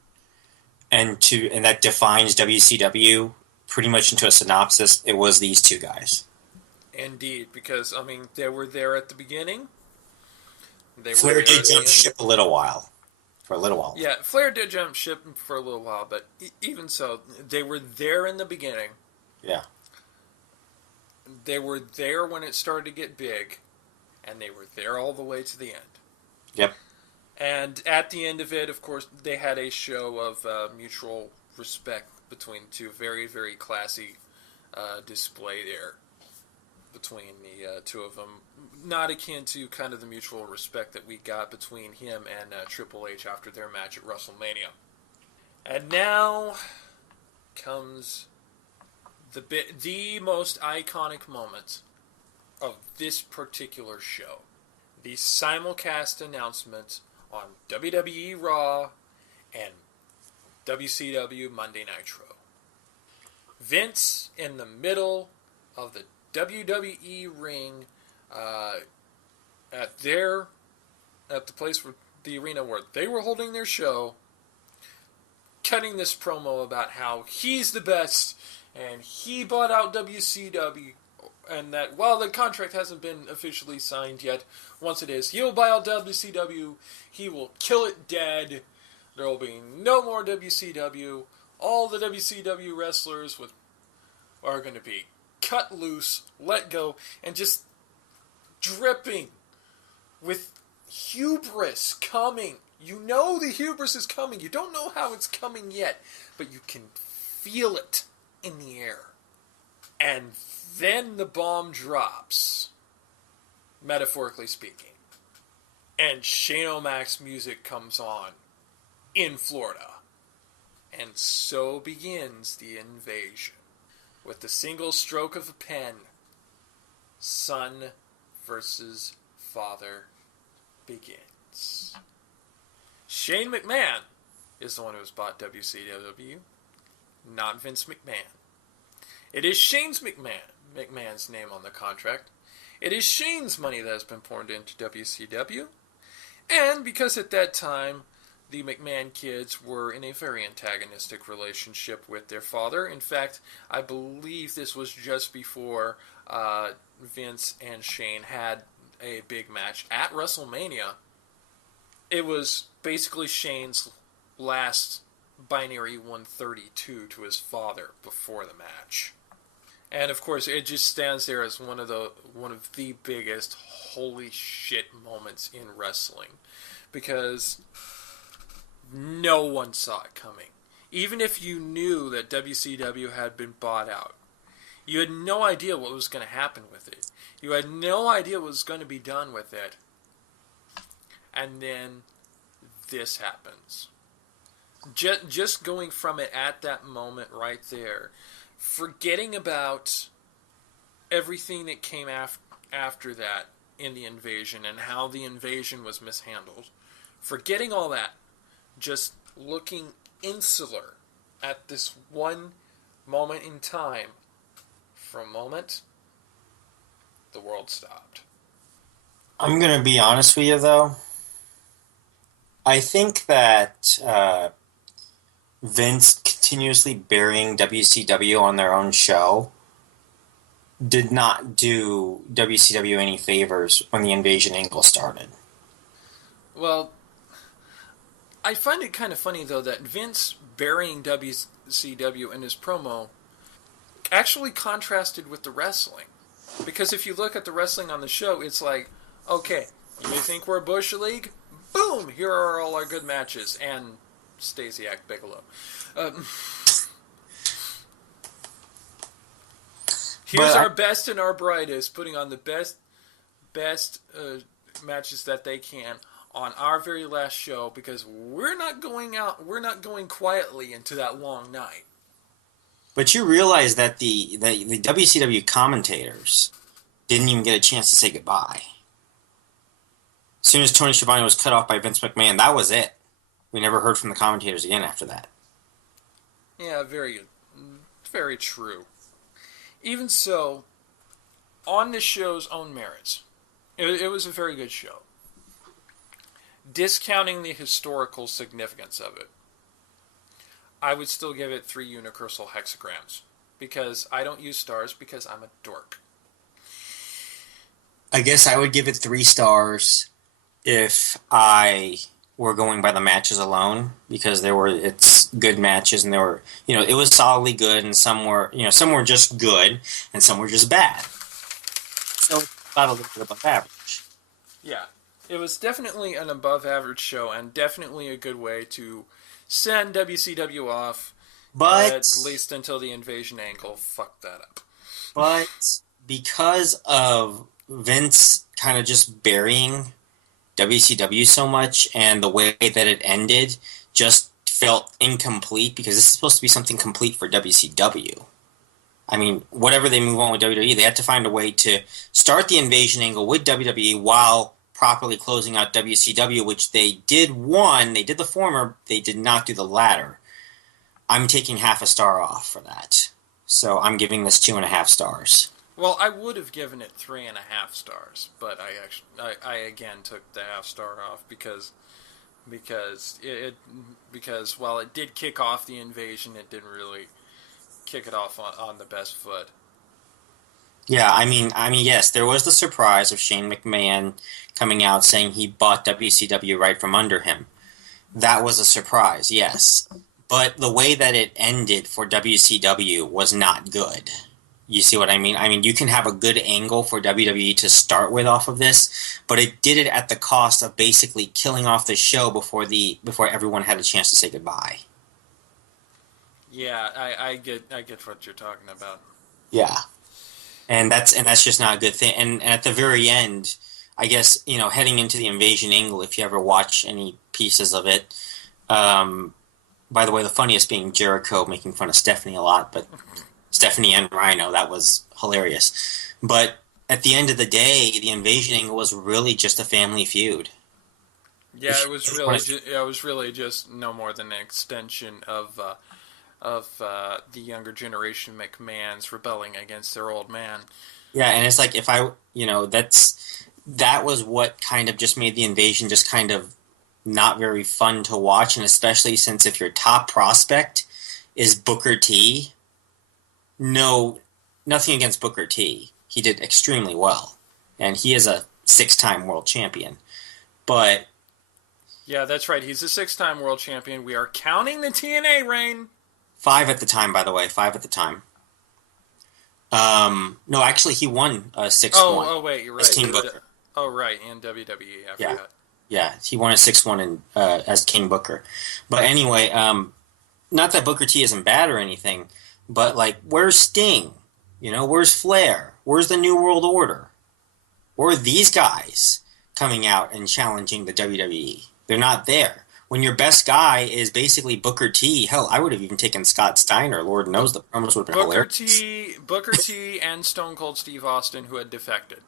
and that defines WCW pretty much into a synopsis, it was these two guys. Indeed, because they were there at the beginning. Flair did jump ship for a little while. Yeah, Flair did jump ship for a little while, but even so, they were there in the beginning. Yeah. They were there when it started to get big, and they were there all the way to the end. Yep. And at the end of it, of course, they had a show of mutual respect between two. Very, very classy display there between the two of them. Not akin to kind of the mutual respect that we got between him and Triple H after their match at WrestleMania. And now comes the most iconic moment of this particular show. The simulcast announcement on WWE Raw and WCW Monday Nitro. Vince in the middle of the WWE ring at the place where the arena where they were holding their show, cutting this promo about how he's the best and he bought out WCW, and that while the contract hasn't been officially signed yet, once it is, he'll buy out WCW, he will kill it dead, there will be no more WCW, all the WCW wrestlers are going to be cut loose, let go, and just dripping with hubris coming. You know the hubris is coming. You don't know how it's coming yet, but you can feel it in the air. And then the bomb drops, metaphorically speaking, and Shane O'Mac's music comes on in Florida. And so begins the invasion. With the single stroke of a pen, son versus father begins. Shane McMahon is the one who has bought WCW, not Vince McMahon. It is Shane's McMahon's name on the contract. It is Shane's money that has been poured into WCW. And because at that time, the McMahon kids were in a very antagonistic relationship with their father. In fact, I believe this was just before Vince and Shane had a big match at WrestleMania. It was basically Shane's last binary 132 to his father before the match. And of course, it just stands there as one of the biggest holy shit moments in wrestling, because no one saw it coming. Even if you knew that WCW had been bought out, you had no idea what was going to happen with it. You had no idea what was going to be done with it. And then this happens. Just going from it at that moment right there, forgetting about everything that came after that in the invasion and how the invasion was mishandled, forgetting all that, just looking insular at this one moment in time. For a moment, the world stopped. I'm going to be honest with you, though. I think that Vince continuously burying WCW on their own show did not do WCW any favors when the invasion angle started. Well, I find it kind of funny, though, that Vince burying WCW in his promo actually contrasted with the wrestling. Because if you look at the wrestling on the show, it's like, okay, you think we're Bush League? Boom! Here are all our good matches. And Stasiak Bigelow. Here's our best and our brightest, putting on the best matches that they can on our very last show, because we're not going quietly into that long night. But you realize that the WCW commentators didn't even get a chance to say goodbye. As soon as Tony Schiavone was cut off by Vince McMahon, that was it. We never heard from the commentators again after that. Yeah, very good. Very true. Even so, on the show's own merits, it was a very good show. Discounting the historical significance of it, I would still give it 3 unicursal hexagrams. Because I don't use stars because I'm a dork. I guess I would give it 3 stars if I were going by the matches alone, because it's good matches, and it was solidly good, and some were just good, and some were just bad. So about a little bit above average. Yeah, it was definitely an above average show, and definitely a good way to send WCW off. But at least until the invasion angle fucked that up. But because of Vince kind of just burying WCW so much, and the way that it ended just felt incomplete, because this is supposed to be something complete for WCW. I mean, whatever they move on with WWE, they had to find a way to start the invasion angle with WWE while properly closing out WCW, which they did one. They did the former, they did not do the latter. I'm taking half a star off for that. So I'm giving this 2.5 stars. Well, I would have given it 3.5 stars, but I again took the half star off because while it did kick off the invasion, it didn't really kick it off on the best foot. Yeah, I mean, yes, there was the surprise of Shane McMahon coming out saying he bought WCW right from under him. That was a surprise, yes. But the way that it ended for WCW was not good. You see what I mean? I mean, you can have a good angle for WWE to start with off of this, but it did it at the cost of basically killing off the show before everyone had a chance to say goodbye. Yeah, I get what you're talking about. Yeah, and that's just not a good thing. And at the very end, I guess, heading into the invasion angle, if you ever watch any pieces of it. By the way, the funniest being Jericho making fun of Stephanie a lot, but Stephanie and Rhino, that was hilarious. But at the end of the day, the invasion angle was really just a family feud. Yeah, it was really just no more than an extension of the younger generation McMahons rebelling against their old man. Yeah, and it's like that was what kind of just made the invasion just kind of not very fun to watch, and especially since if your top prospect is Booker T. No, nothing against Booker T. He did extremely well, and he is a 6-time world champion. But yeah, that's right. He's a 6-time world champion. We are counting the TNA reign. 5 at the time, by the way. 5 at the time. No, actually, he won 6-1. Oh, wait, you're right. As King Booker. Oh, right, in WWE. I forgot. Yeah, he won a 6-1 as King Booker. But anyway, not that Booker T isn't bad or anything, but, where's Sting? Where's Flair? Where's the New World Order? Where are these guys coming out and challenging the WWE? They're not there. When your best guy is basically Booker T, hell, I would have even taken Scott Steiner. Lord knows the promos would have been hilarious. Booker T and Stone Cold Steve Austin, who had defected.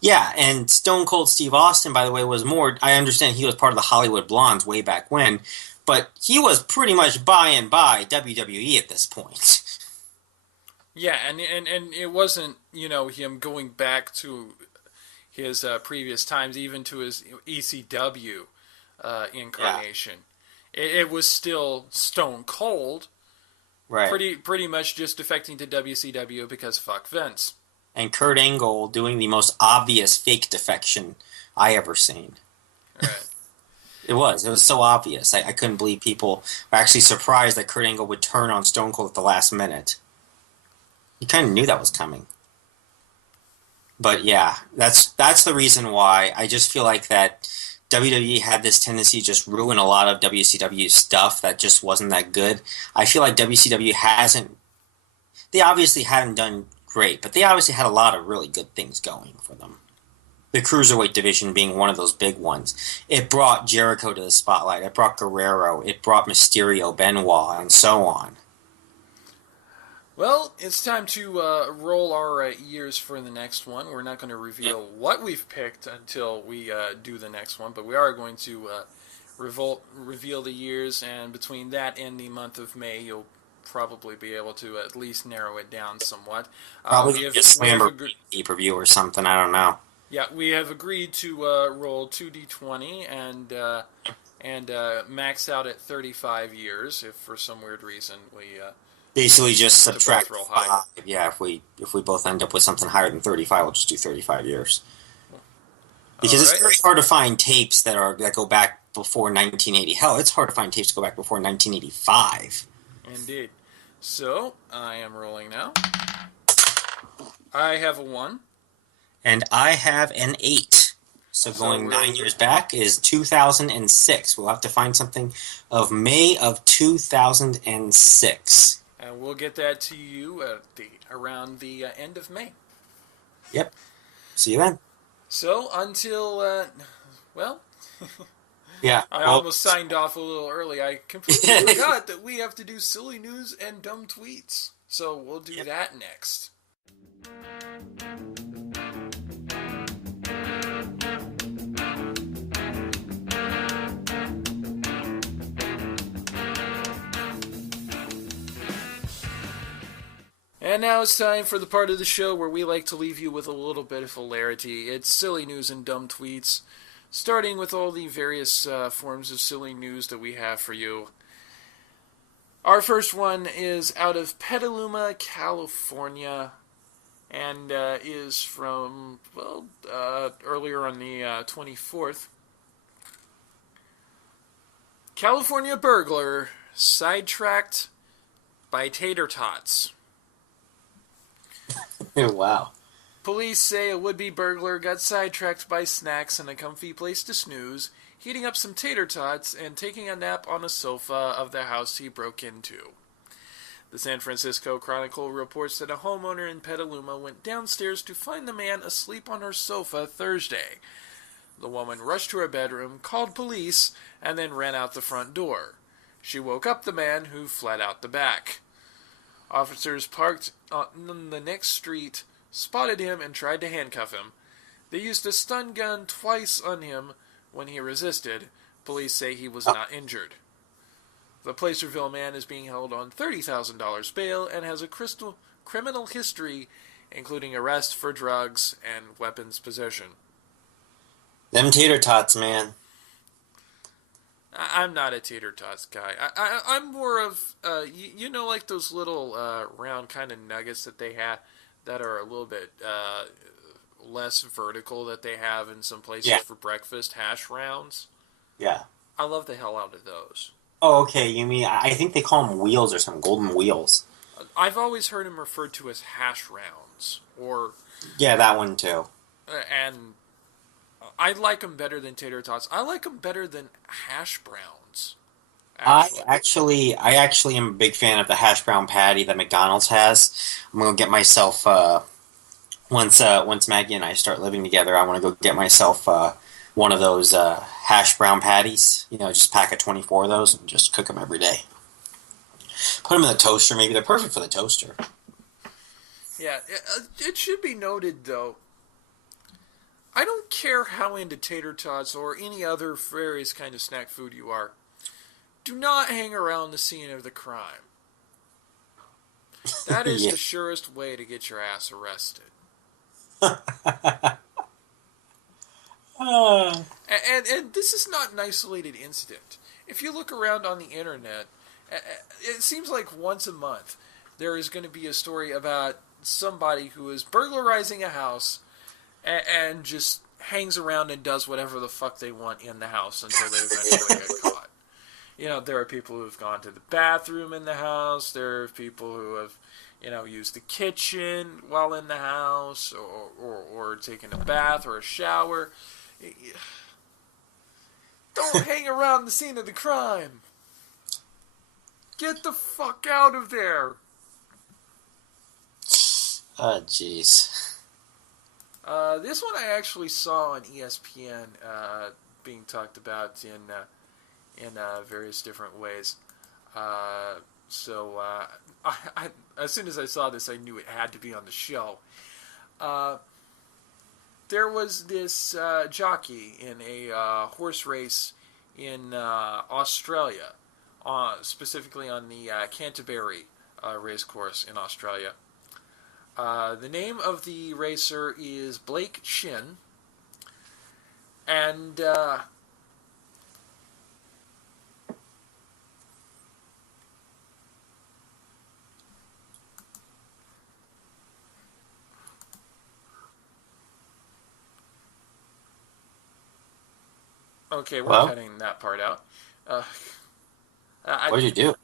Yeah, and Stone Cold Steve Austin, by the way, was more... I understand he was part of the Hollywood Blondes way back when, but he was pretty much by and by WWE at this point. Yeah, and it wasn't, him going back to his previous times, even to his ECW incarnation. Yeah. It was still Stone Cold. Right. Pretty much just defecting to WCW because fuck Vince. And Kurt Angle doing the most obvious fake defection I ever seen. Right. It was so obvious. I couldn't believe people were actually surprised that Kurt Angle would turn on Stone Cold at the last minute. You kind of knew that was coming. But yeah, that's the reason why I just feel like that WWE had this tendency to just ruin a lot of WCW stuff that just wasn't that good. I feel like WCW they obviously hadn't done great, but they obviously had a lot of really good things going for them. The Cruiserweight division being one of those big ones. It brought Jericho to the spotlight. It brought Guerrero. It brought Mysterio, Benoit, and so on. Well, it's time to roll our years for the next one. We're not going to reveal what we've picked until we do the next one, but we are going to reveal the years, and between that and the month of May, you'll probably be able to at least narrow it down somewhat. Probably just Slammer pay-per-view or something, I don't know. Yeah, we have agreed to roll 2d20 and max out at 35 years, if for some weird reason we... Basically just subtract 5. Yeah, if we both end up with something higher than 35, we'll just do 35 years. Because it's very hard to find tapes that go back before 1980. Hell, it's hard to find tapes that go back before 1985. Indeed. So, I am rolling now. I have a 1. And I have an 8. So going 9 years back is 2006. We'll have to find something of May of 2006. And we'll get that to you around the end of May. Yep. See you then. So, until, yeah. I almost signed off a little early. I completely forgot that we have to do silly news and dumb tweets. So, we'll do that next. And now it's time for the part of the show where we like to leave you with a little bit of hilarity. It's silly news and dumb tweets, starting with all the various forms of silly news that we have for you. Our first one is out of Petaluma, California, and is from, earlier on the 24th. California burglar sidetracked by tater tots. Wow. Police say a would-be burglar got sidetracked by snacks and a comfy place to snooze, heating up some tater tots and taking a nap on a sofa of the house he broke into. The San Francisco Chronicle reports that a homeowner in Petaluma went downstairs to find the man asleep on her sofa Thursday. The woman rushed to her bedroom, called police, and then ran out the front door. She woke up the man, who fled out the back. Officers parked on the next street spotted him and tried to handcuff him. They used a stun gun twice on him when he resisted. Police say he was not injured. The Placerville man is being held on $30,000 bail and has a criminal history, including arrest for drugs and weapons possession. Them tater tots, man. I'm not a tater tots guy. I'm more of, like those little round kind of nuggets that they have that are a little bit less vertical that they have in some places for breakfast, hash rounds. Yeah. I love the hell out of those. Oh, okay. You mean, I think they call them wheels or something, golden wheels. I've always heard them referred to as hash rounds. Yeah, that one too. And I like them better than tater tots. I like them better than hash browns. Actually. I actually am a big fan of the hash brown patty that McDonald's has. I'm gonna get myself once Maggie and I start living together. I want to go get myself one of those hash brown patties. Just pack a 24 of those and just cook them every day. Put them in the toaster. Maybe they're perfect for the toaster. Yeah, it should be noted though. I don't care how into tater tots or any other various kind of snack food you are. Do not hang around the scene of the crime. That is the surest way to get your ass arrested. And this is not an isolated incident. If you look around on the internet, it seems like once a month there is going to be a story about somebody who is burglarizing a house and just hangs around and does whatever the fuck they want in the house until they eventually get caught. There are people who have gone to the bathroom in the house. There are people who have, used the kitchen while in the house or taken a bath or a shower. Don't hang around the scene of the crime. Get the fuck out of there. Oh, jeez. This one I actually saw on ESPN being talked about in various different ways. So as soon as I saw this, I knew it had to be on the show. There was this jockey in a horse race in Australia, specifically on the Canterbury racecourse in Australia. The name of the racer is Blake Shin, and okay, we're cutting that part out. What did you do?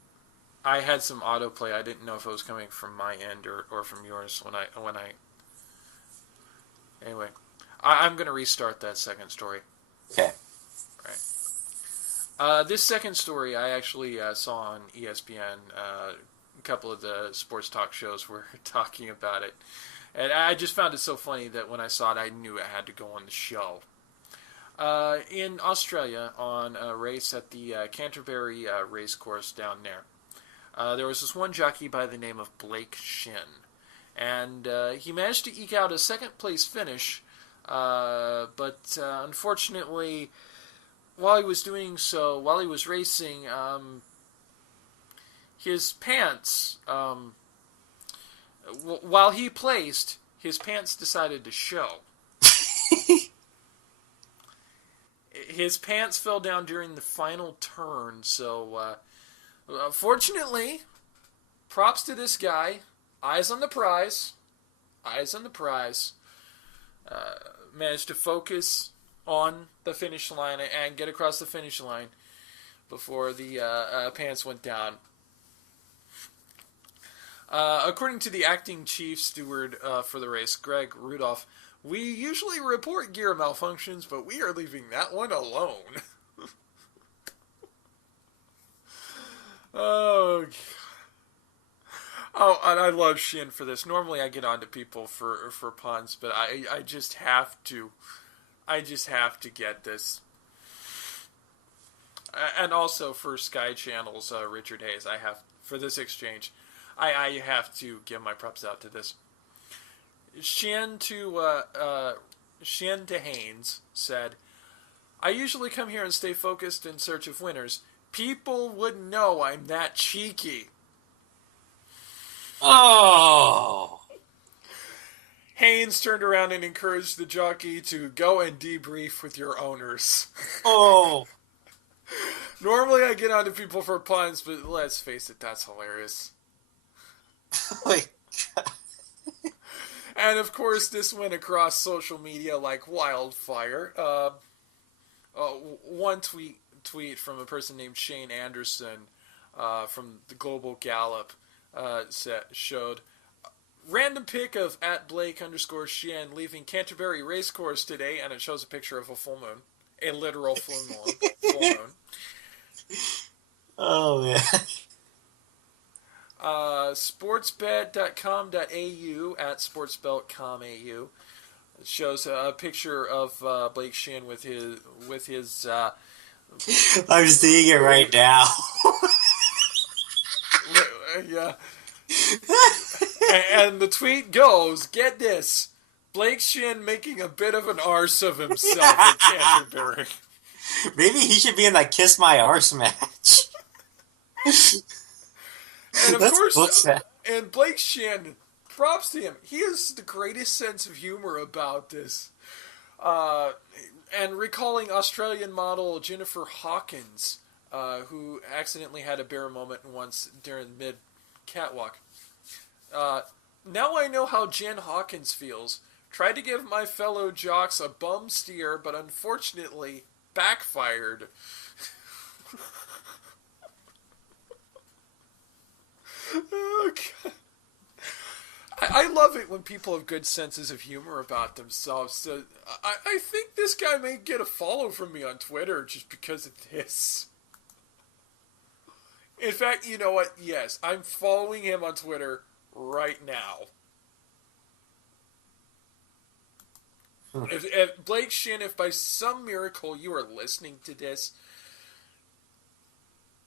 I had some autoplay. I didn't know if it was coming from my end or from yours when I. Anyway, I'm going to restart that second story. Okay. Right. This second story I actually saw on ESPN. A couple of the sports talk shows were talking about it, and I just found it so funny that when I saw it, I knew it had to go on the show. In Australia, on a race at the Canterbury racecourse down there was this one jockey by the name of Blake Shin, and he managed to eke out a second-place finish, but unfortunately, while he was doing so, while he was racing, his pants, while he placed, his pants decided to show. His pants fell down during the final turn, so fortunately, props to this guy. Eyes on the prize. Managed to focus on the finish line and get across the finish line before the pants went down. According to the acting chief steward for the race, Greg Rudolph, we usually report gear malfunctions, but we are leaving that one alone. Oh, God. Oh, and I love Shin for this. Normally I get on to people for puns, but I just have to. I just have to get this. And also for Sky Channel's Richard Hayes, I have, for this exchange, I have to give my props out to this. Shin to Haynes said, I usually come here and stay focused in search of winners. People wouldn't know I'm that cheeky. Oh! Haynes turned around and encouraged the jockey to go and debrief with your owners. Oh! Normally I get on to people for puns, but let's face it, that's hilarious. Oh my God. And of course, this went across social media like wildfire. One tweet from a person named Shane Anderson from the Global Gallup showed random pic of @Blake_Shin leaving Canterbury Racecourse today, and it shows a picture of a full moon, a literal full moon. Oh man. Sportsbet.com.au @sportsbet.com.au shows a picture of Blake Shin with his. I'm seeing it right now. Yeah. And the tweet goes, get this, Blake Shin making a bit of an arse of himself at Canterbury. Maybe he should be in that Kiss My Arse match. And of course, and Blake Shin, props to him. He has the greatest sense of humor about this. And recalling Australian model Jennifer Hawkins, who accidentally had a bear moment once during mid-catwalk. Now I know how Jen Hawkins feels. Tried to give my fellow jocks a bum steer, but unfortunately backfired. Oh, God. I love it when people have good senses of humor about themselves. So I think this guy may get a follow from me on Twitter just because of this. In fact, you know what? Yes, I'm following him on Twitter right now. If Blake Shin, if by some miracle you are listening to this,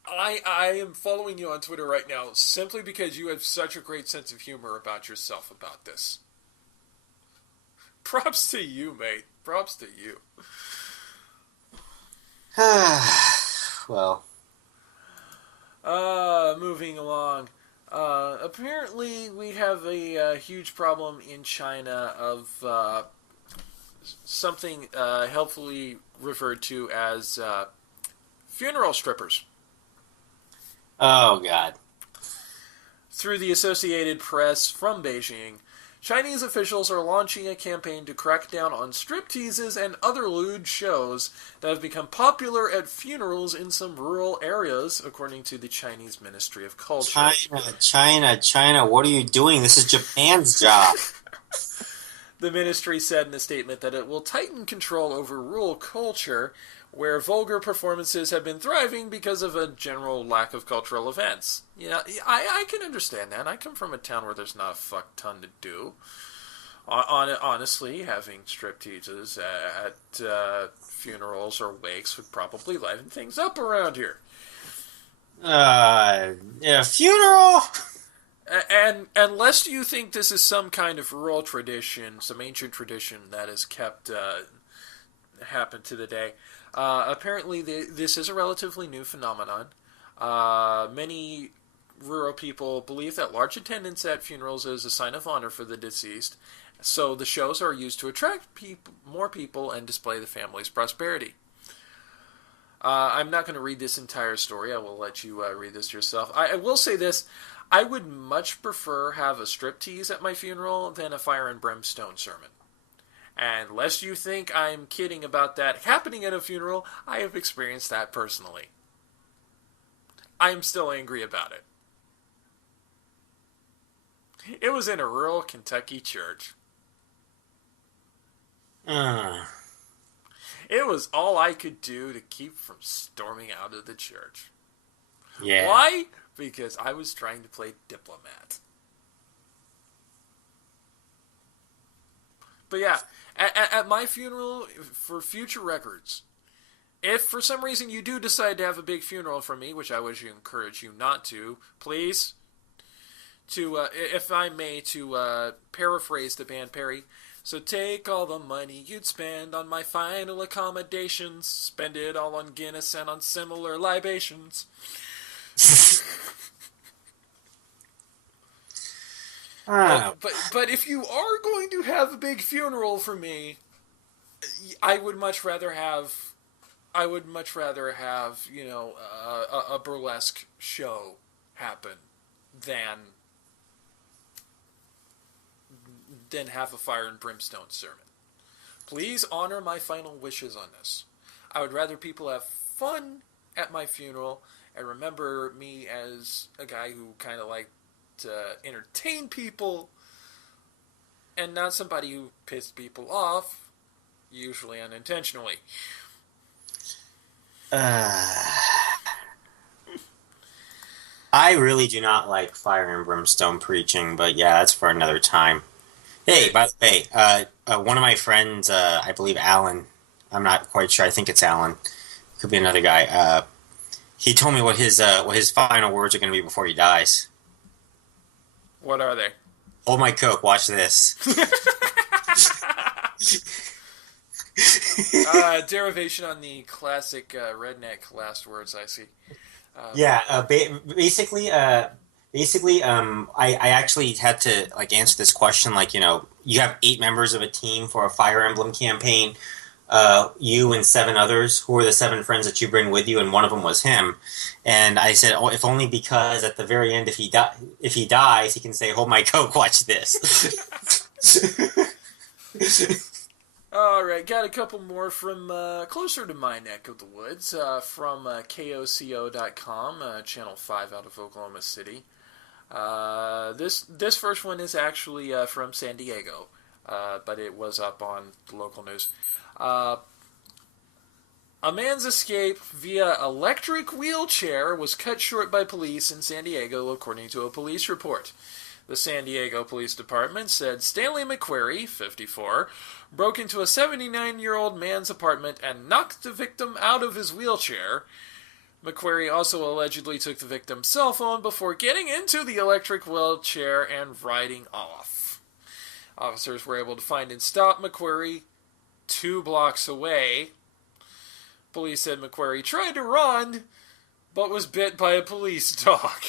I am following you on Twitter right now simply because you have such a great sense of humor about yourself about this. Props to you, mate. Props to you. Well. Moving along. Apparently, we have a huge problem in China of something helpfully referred to as funeral strippers. Oh, God. Through the Associated Press from Beijing, Chinese officials are launching a campaign to crack down on stripteases and other lewd shows that have become popular at funerals in some rural areas, according to the Chinese Ministry of Culture. China, what are you doing? This is Japan's job. The ministry said in a statement that it will tighten control over rural culture, where vulgar performances have been thriving because of a general lack of cultural events. Yeah, I can understand that. I come from a town where there's not a fuck ton to do. Honestly, having stripteases at funerals or wakes would probably liven things up around here. Funeral? And unless you think this is some kind of rural tradition, some ancient tradition that has kept happened to the day, apparently this is a relatively new phenomenon. Many rural people believe that large attendance at funerals is a sign of honor for the deceased, so the shows are used to attract more people and display the family's prosperity. I'm not going to read this entire story. I will let you read this yourself. I will say this. I would much prefer have a striptease at my funeral than a fire and brimstone sermon. And lest you think I'm kidding about that happening at a funeral, I have experienced that personally. I am still angry about it. It was in a rural Kentucky church. It was all I could do to keep from storming out of the church. Yeah. Why? Because I was trying to play diplomat. But yeah, at my funeral, for future records, if for some reason you do decide to have a big funeral for me, which I would encourage you not to, please, if I may, to paraphrase the band Perry, so take all the money you'd spend on my final accommodations, spend it all on Guinness and on similar libations. But if you are going to have a big funeral for me, I would much rather have a burlesque show happen than have a fire and brimstone sermon. Please honor my final wishes on this. I would rather people have fun at my funeral and remember me as a guy who kind of liked to entertain people and not somebody who pissed people off, usually unintentionally. I really do not like fire and brimstone preaching, but yeah, that's for another time. Hey, by the way, one of my friends, I believe Alan, I'm not quite sure, I think it's Alan, could be another guy, he told me what his final words are going to be before he dies. What are they? Hold my Coke, watch this. Derivation on the classic redneck last words, I see. Basically, I actually had to answer this question. You have 8 members of a team for a Fire Emblem campaign. You and 7 others. Who are the 7 friends that you bring with you? And one of them was him. And I said, "Oh, if only because at the very end, if he dies, he can say, 'Hold my Coke, watch this.'" All right, got a couple more from closer to my neck of the woods, from KOCO.com, Channel 5 out of Oklahoma City. This first one is actually from San Diego, but it was up on the local news. A man's escape via electric wheelchair was cut short by police in San Diego, according to a police report. The San Diego Police Department said Stanley McQuarrie, 54, broke into a 79-year-old man's apartment and knocked the victim out of his wheelchair. McQuarrie also allegedly took the victim's cell phone before getting into the electric wheelchair and riding off. Officers were able to find and stop McQuarrie 2 blocks away. Police said McQuarrie tried to run, but was bit by a police dog.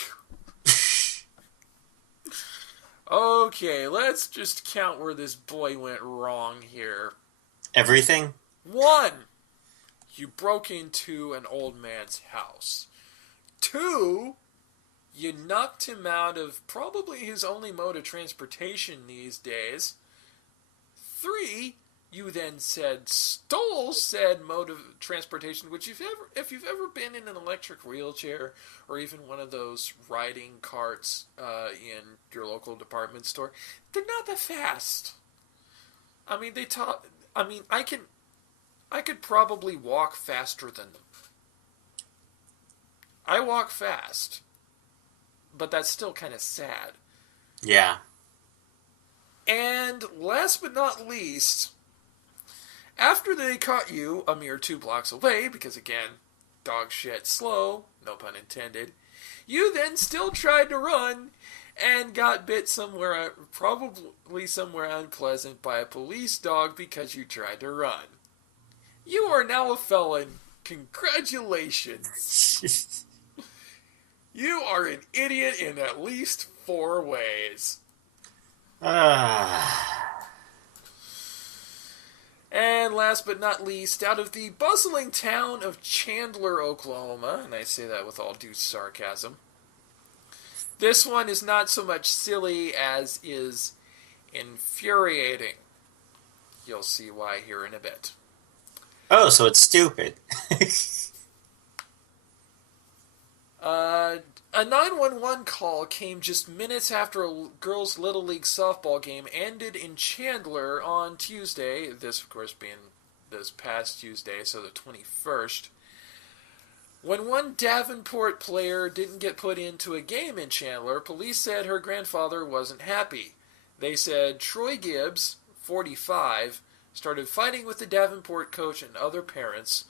Okay, let's just count where this boy went wrong here. Everything? 1, you broke into an old man's house. 2, you knocked him out of probably his only mode of transportation these days. 3, you then stole said mode of transportation, which if you've ever been in an electric wheelchair or even one of those riding carts in your local department store, they're not that fast. I mean, I could probably walk faster than them. I walk fast, but that's still kind of sad. Yeah. And last but not least, after they caught you a mere 2 blocks away, because again, dog shit slow, no pun intended, you then still tried to run and got bit somewhere, probably somewhere unpleasant, by a police dog because you tried to run. You are now a felon. Congratulations. You are an idiot in at least 4 ways. And last but not least, out of the bustling town of Chandler, Oklahoma, and I say that with all due sarcasm, this one is not so much silly as is infuriating. You'll see why here in a bit. Oh, so it's stupid. A 911 call came just minutes after a girls' Little League softball game ended in Chandler on Tuesday, this of course being this past Tuesday, so the 21st, when one Davenport player didn't get put into a game in Chandler. Police said her grandfather wasn't happy. They said Troy Gibbs, 45, started fighting with the Davenport coach and other parents.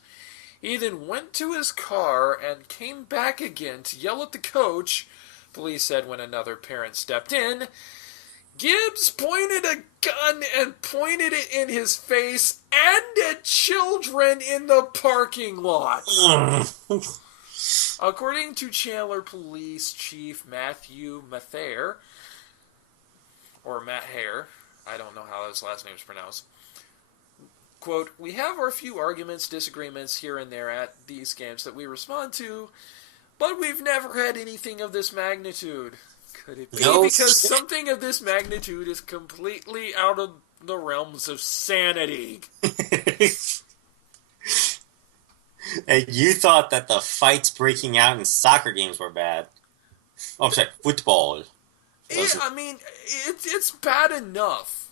He then went to his car and came back again to yell at the coach. Police said when another parent stepped in, Gibbs pointed a gun and pointed it in his face and at children in the parking lot. According to Chandler Police Chief Matthew Mathair, or Matt Hare, I don't know how his last name is pronounced, quote, "We have our few arguments, disagreements here and there at these games that we respond to, but we've never had anything of this magnitude." Could it be because something of this magnitude is completely out of the realms of sanity? And you thought that the fights breaking out in soccer games were bad. Oh, I'm sorry, football. Yeah, I mean, it's bad enough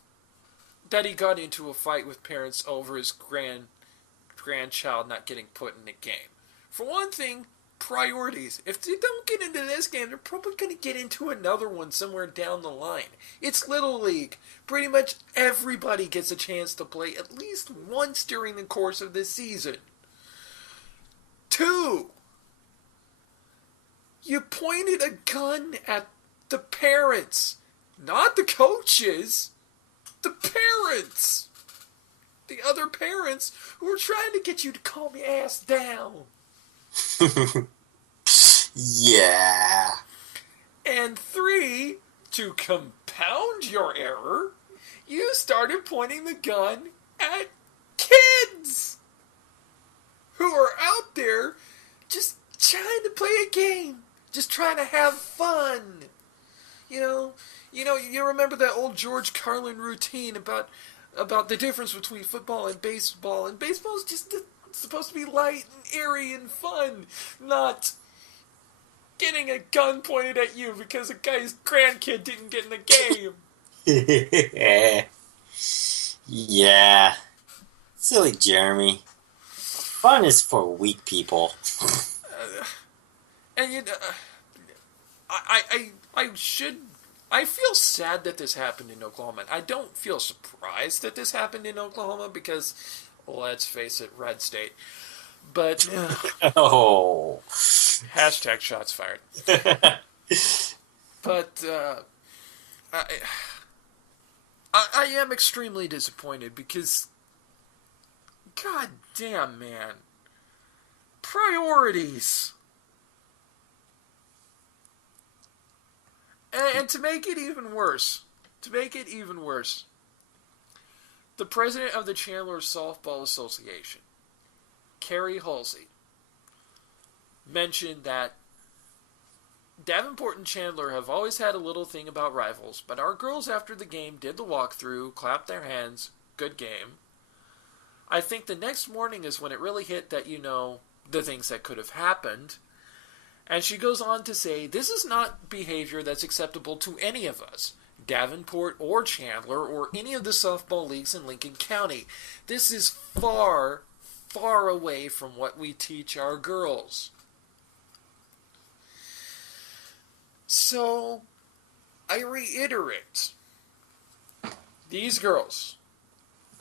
that he got into a fight with parents over his grandchild not getting put in the game. For one thing, priorities. If they don't get into this game, they're probably going to get into another one somewhere down the line. It's Little League. Pretty much everybody gets a chance to play at least once during the course of this season. 2, you pointed a gun at the parents, not the coaches. The parents! The other parents who were trying to get you to calm your ass down. Yeah. And 3, to compound your error, you started pointing the gun at kids who are out there just trying to play a game, just trying to have fun. You remember that old George Carlin routine about the difference between football and baseball. And baseball is just supposed to be light and airy and fun, not getting a gun pointed at you because a guy's grandkid didn't get in the game. Yeah. Silly Jeremy. Fun is for weak people. And I feel sad that this happened in Oklahoma. I don't feel surprised that this happened in Oklahoma because, let's face it, red state. But Oh. hashtag shots fired. But I am extremely disappointed because, god damn, man, priorities. And to make it even worse, the president of the Chandler Softball Association, Carrie Halsey, mentioned that Davenport and Chandler have always had a little thing about rivals, but our girls after the game did the walkthrough, clapped their hands, good game. I think the next morning is when it really hit that, the things that could have happened. And she goes on to say, this is not behavior that's acceptable to any of us, Davenport or Chandler or any of the softball leagues in Lincoln County. This is far, far away from what we teach our girls. So, I reiterate, these girls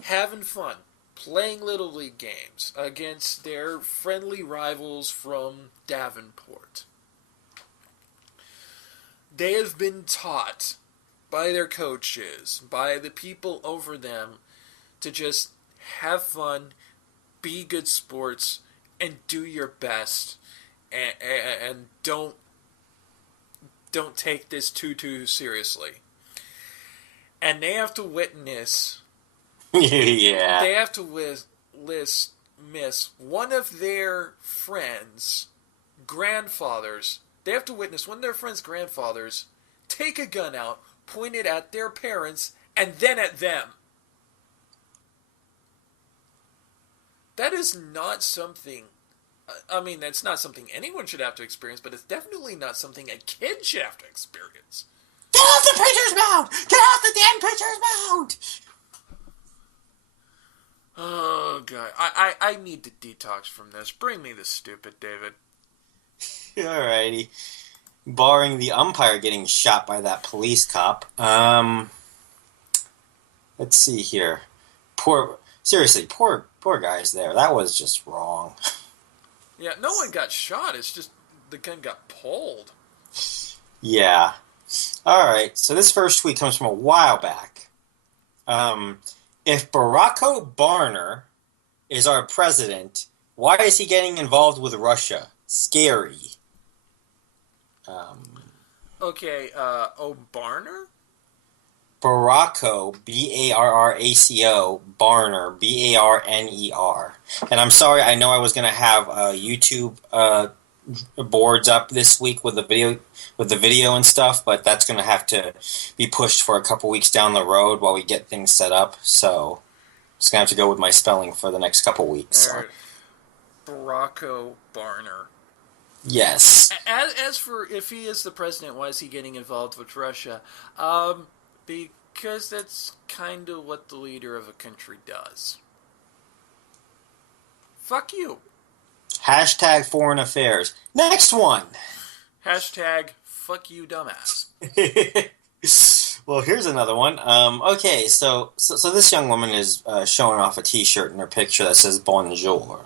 having fun, playing Little League games against their friendly rivals from Davenport. They have been taught by their coaches, by the people over them, to just have fun, be good sports, and do your best, and don't take this too seriously. And they have to witness... Yeah. They have to miss one of their friends' grandfathers. They have to witness one of their friends' grandfathers take a gun out, point it at their parents, and then at them. That is not something... that's not something anyone should have to experience, but it's definitely not something a kid should have to experience. Get off the pitcher's mound! Get off the damn pitcher's mound! Oh, God. I need to detox from this. Bring me this stupid, David. Alrighty. Barring the umpire getting shot by that police cop, let's see here. Poor guys there. That was just wrong. Yeah, no one got shot. It's just the gun got pulled. Yeah. Alright, so this first tweet comes from a while back. If Barack Obama is our president, why is he getting involved with Russia? Scary. Okay, O'Barner? Barraco, Barraco, Barner, Barner. And I'm sorry, I know I was going to have YouTube boards up this week with the video and stuff, but that's going to have to be pushed for a couple weeks down the road while we get things set up. So it's going to have to go with my spelling for the next couple weeks. All right. Barraco Barner. Yes. As for if he is the president, why is he getting involved with Russia? Because that's kind of what the leader of a country does. Fuck you. Hashtag foreign affairs. Next one. Hashtag fuck you, dumbass. Well, here's another one. Okay, so this young woman is showing off a T-shirt in her picture that says Bonjour.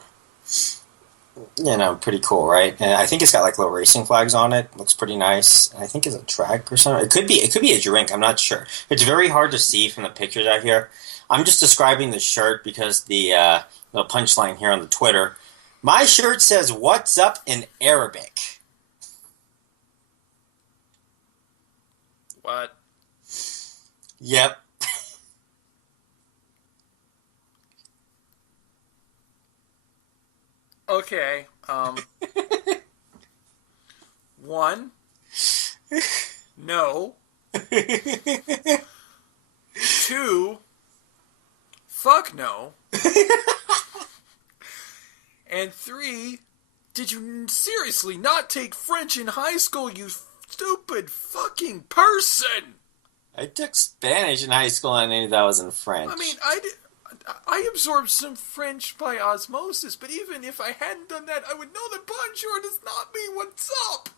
Pretty cool, right? And I think it's got like little racing flags on it. Looks pretty nice. I think it's a track or something. It could be a drink. I'm not sure. It's very hard to see from the pictures out here. I'm just describing the shirt because the little punchline here on the Twitter. My shirt says "What's up" in Arabic. What? Yep. Okay. One. No. Two. Fuck no. And three. Did you seriously not take French in high school, you stupid fucking person? I took Spanish in high school and I knew that was in French. I mean, I absorbed some French by osmosis, but even if I hadn't done that, I would know that bonjour does not mean what's up.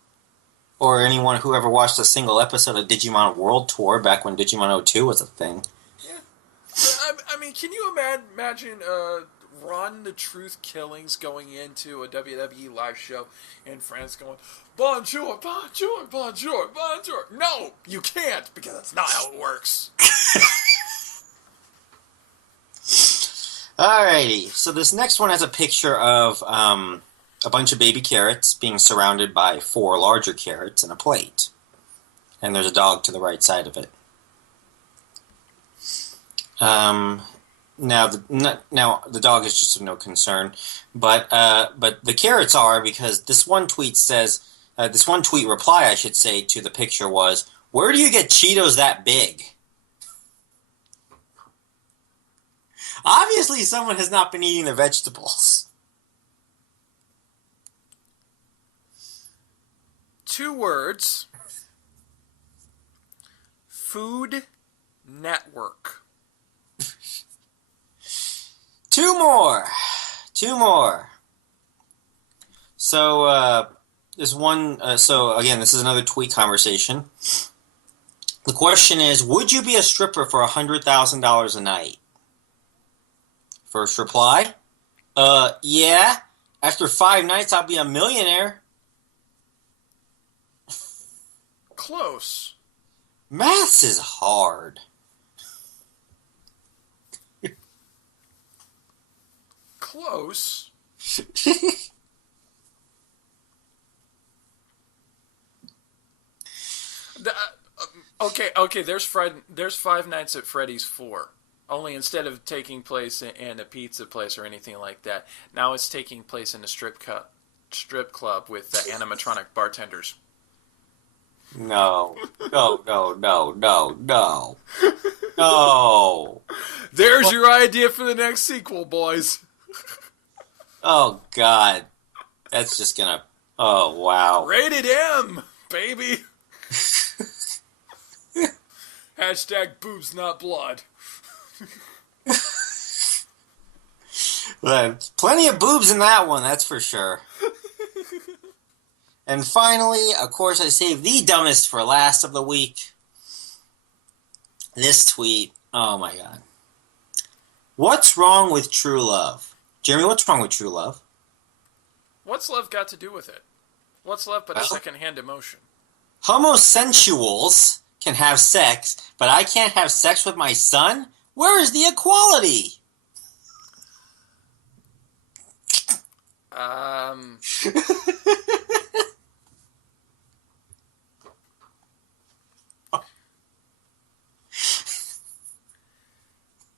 Or anyone who ever watched a single episode of Digimon World Tour back when Digimon 02 was a thing. Yeah. I mean, can you imagine Run the Truth Killings going into a WWE live show in France going, bonjour, bonjour, bonjour, bonjour. No, you can't, because that's not how it works. Alrighty, so this next one has a picture of a bunch of baby carrots being surrounded by 4 larger carrots in a plate. And there's a dog to the right side of it. Now the dog is just of no concern, but the carrots are, because this one tweet reply, I should say, to the picture was, "Where do you get Cheetos that big?" Obviously, someone has not been eating their vegetables. 2 words. Food Network. 2 more. So, there's one. So again, this is another tweet conversation. The question is, would you be a stripper for $100,000 a night? First reply, yeah. After 5 nights, I'll be a millionaire. Close. Maths is hard. Close. Okay. There's 5 nights at Freddy's 4. Only instead of taking place in a pizza place or anything like that, now it's taking place in a strip club with animatronic bartenders. No. There's your idea for the next sequel, boys. Oh, God. That's just gonna... Oh, wow. Rated M, baby. Hashtag boobs, not blood. Well, plenty of boobs in that one, that's for sure. And finally, of course, I saved the dumbest for last of the week. This tweet. Oh, my God. What's wrong with true love? Jeremy, what's wrong with true love? What's love got to do with it? What's love but a second-hand emotion? Homosexuals can have sex, but I can't have sex with my son? Where is the equality?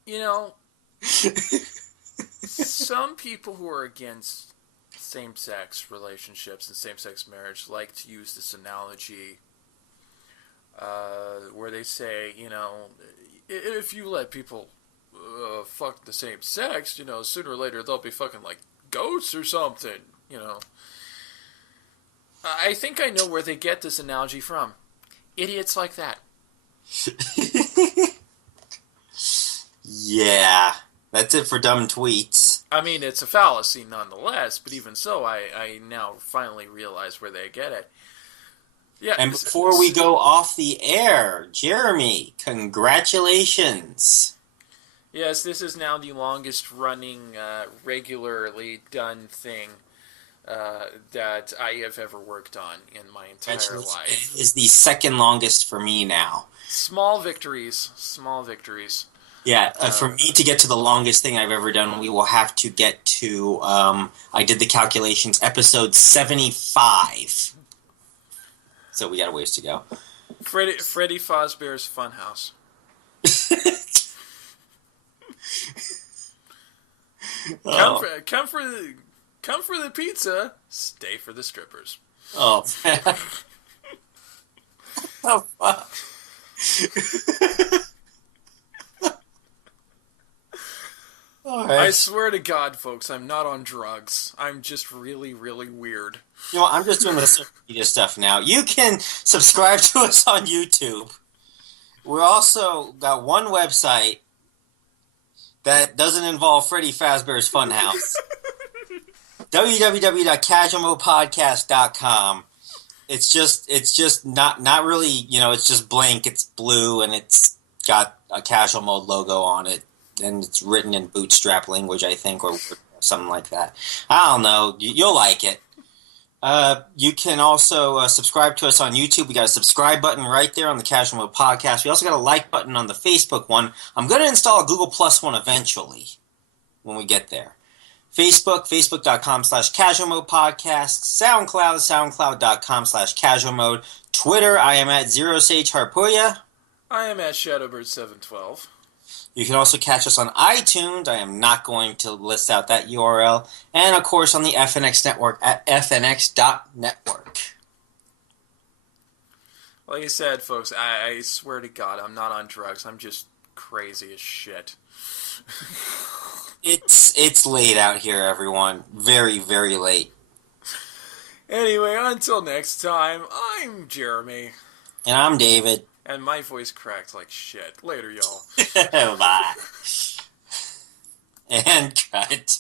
You know, some people who are against same-sex relationships and same-sex marriage like to use this analogy where they say, you know, if you let people fuck the same sex, you know, sooner or later they'll be fucking like goats or something, you know. I think I know where they get this analogy from. Idiots like that. Yeah, that's it for dumb tweets. I mean, it's a fallacy nonetheless, but even so, I now finally realize where they get it. Yeah. And before we go off the air, Jeremy, congratulations. Yes, this is now the longest running, regularly done thing that I have ever worked on in my entire life. It is the second longest for me now. Small victories. Yeah, for me to get to the longest thing I've ever done, we will have to get to, I did the calculations, episode 75. So we got a ways to go. Freddy Fazbear's Funhouse. Come for the pizza, stay for the strippers. Oh, man. Oh, fuck. Right. I swear to God, folks, I'm not on drugs. I'm just really, really weird. You know, I'm just doing the social media stuff now. You can subscribe to us on YouTube. We're also got one website that doesn't involve Freddy Fazbear's Funhouse. www.casualmodepodcast.com. It's just not really, you know, it's just blank, it's blue, and it's got a Casual Mode logo on it. and it's written in Bootstrap language, I think, or something like that. I don't know. You'll like it. You can also subscribe to us on YouTube. We got a subscribe button right there on the Casual Mode Podcast. We also got a like button on the Facebook one. I'm going to install a Google Plus one eventually when we get there. Facebook, facebook.com/Casual Mode Podcast. SoundCloud, soundcloud.com/Casual Mode. Twitter, I am at ZeroSageHarpuya. I am at Shadowbird712. You can also catch us on iTunes. I am not going to list out that URL. And, of course, on the FNX network at fnx.network. Like I said, folks, I swear to God, I'm not on drugs. I'm just crazy as shit. It's late out here, everyone. Very, very late. Anyway, until next time, I'm Jeremy. And I'm David. And my voice cracked like shit. Later, y'all. Bye. And cut.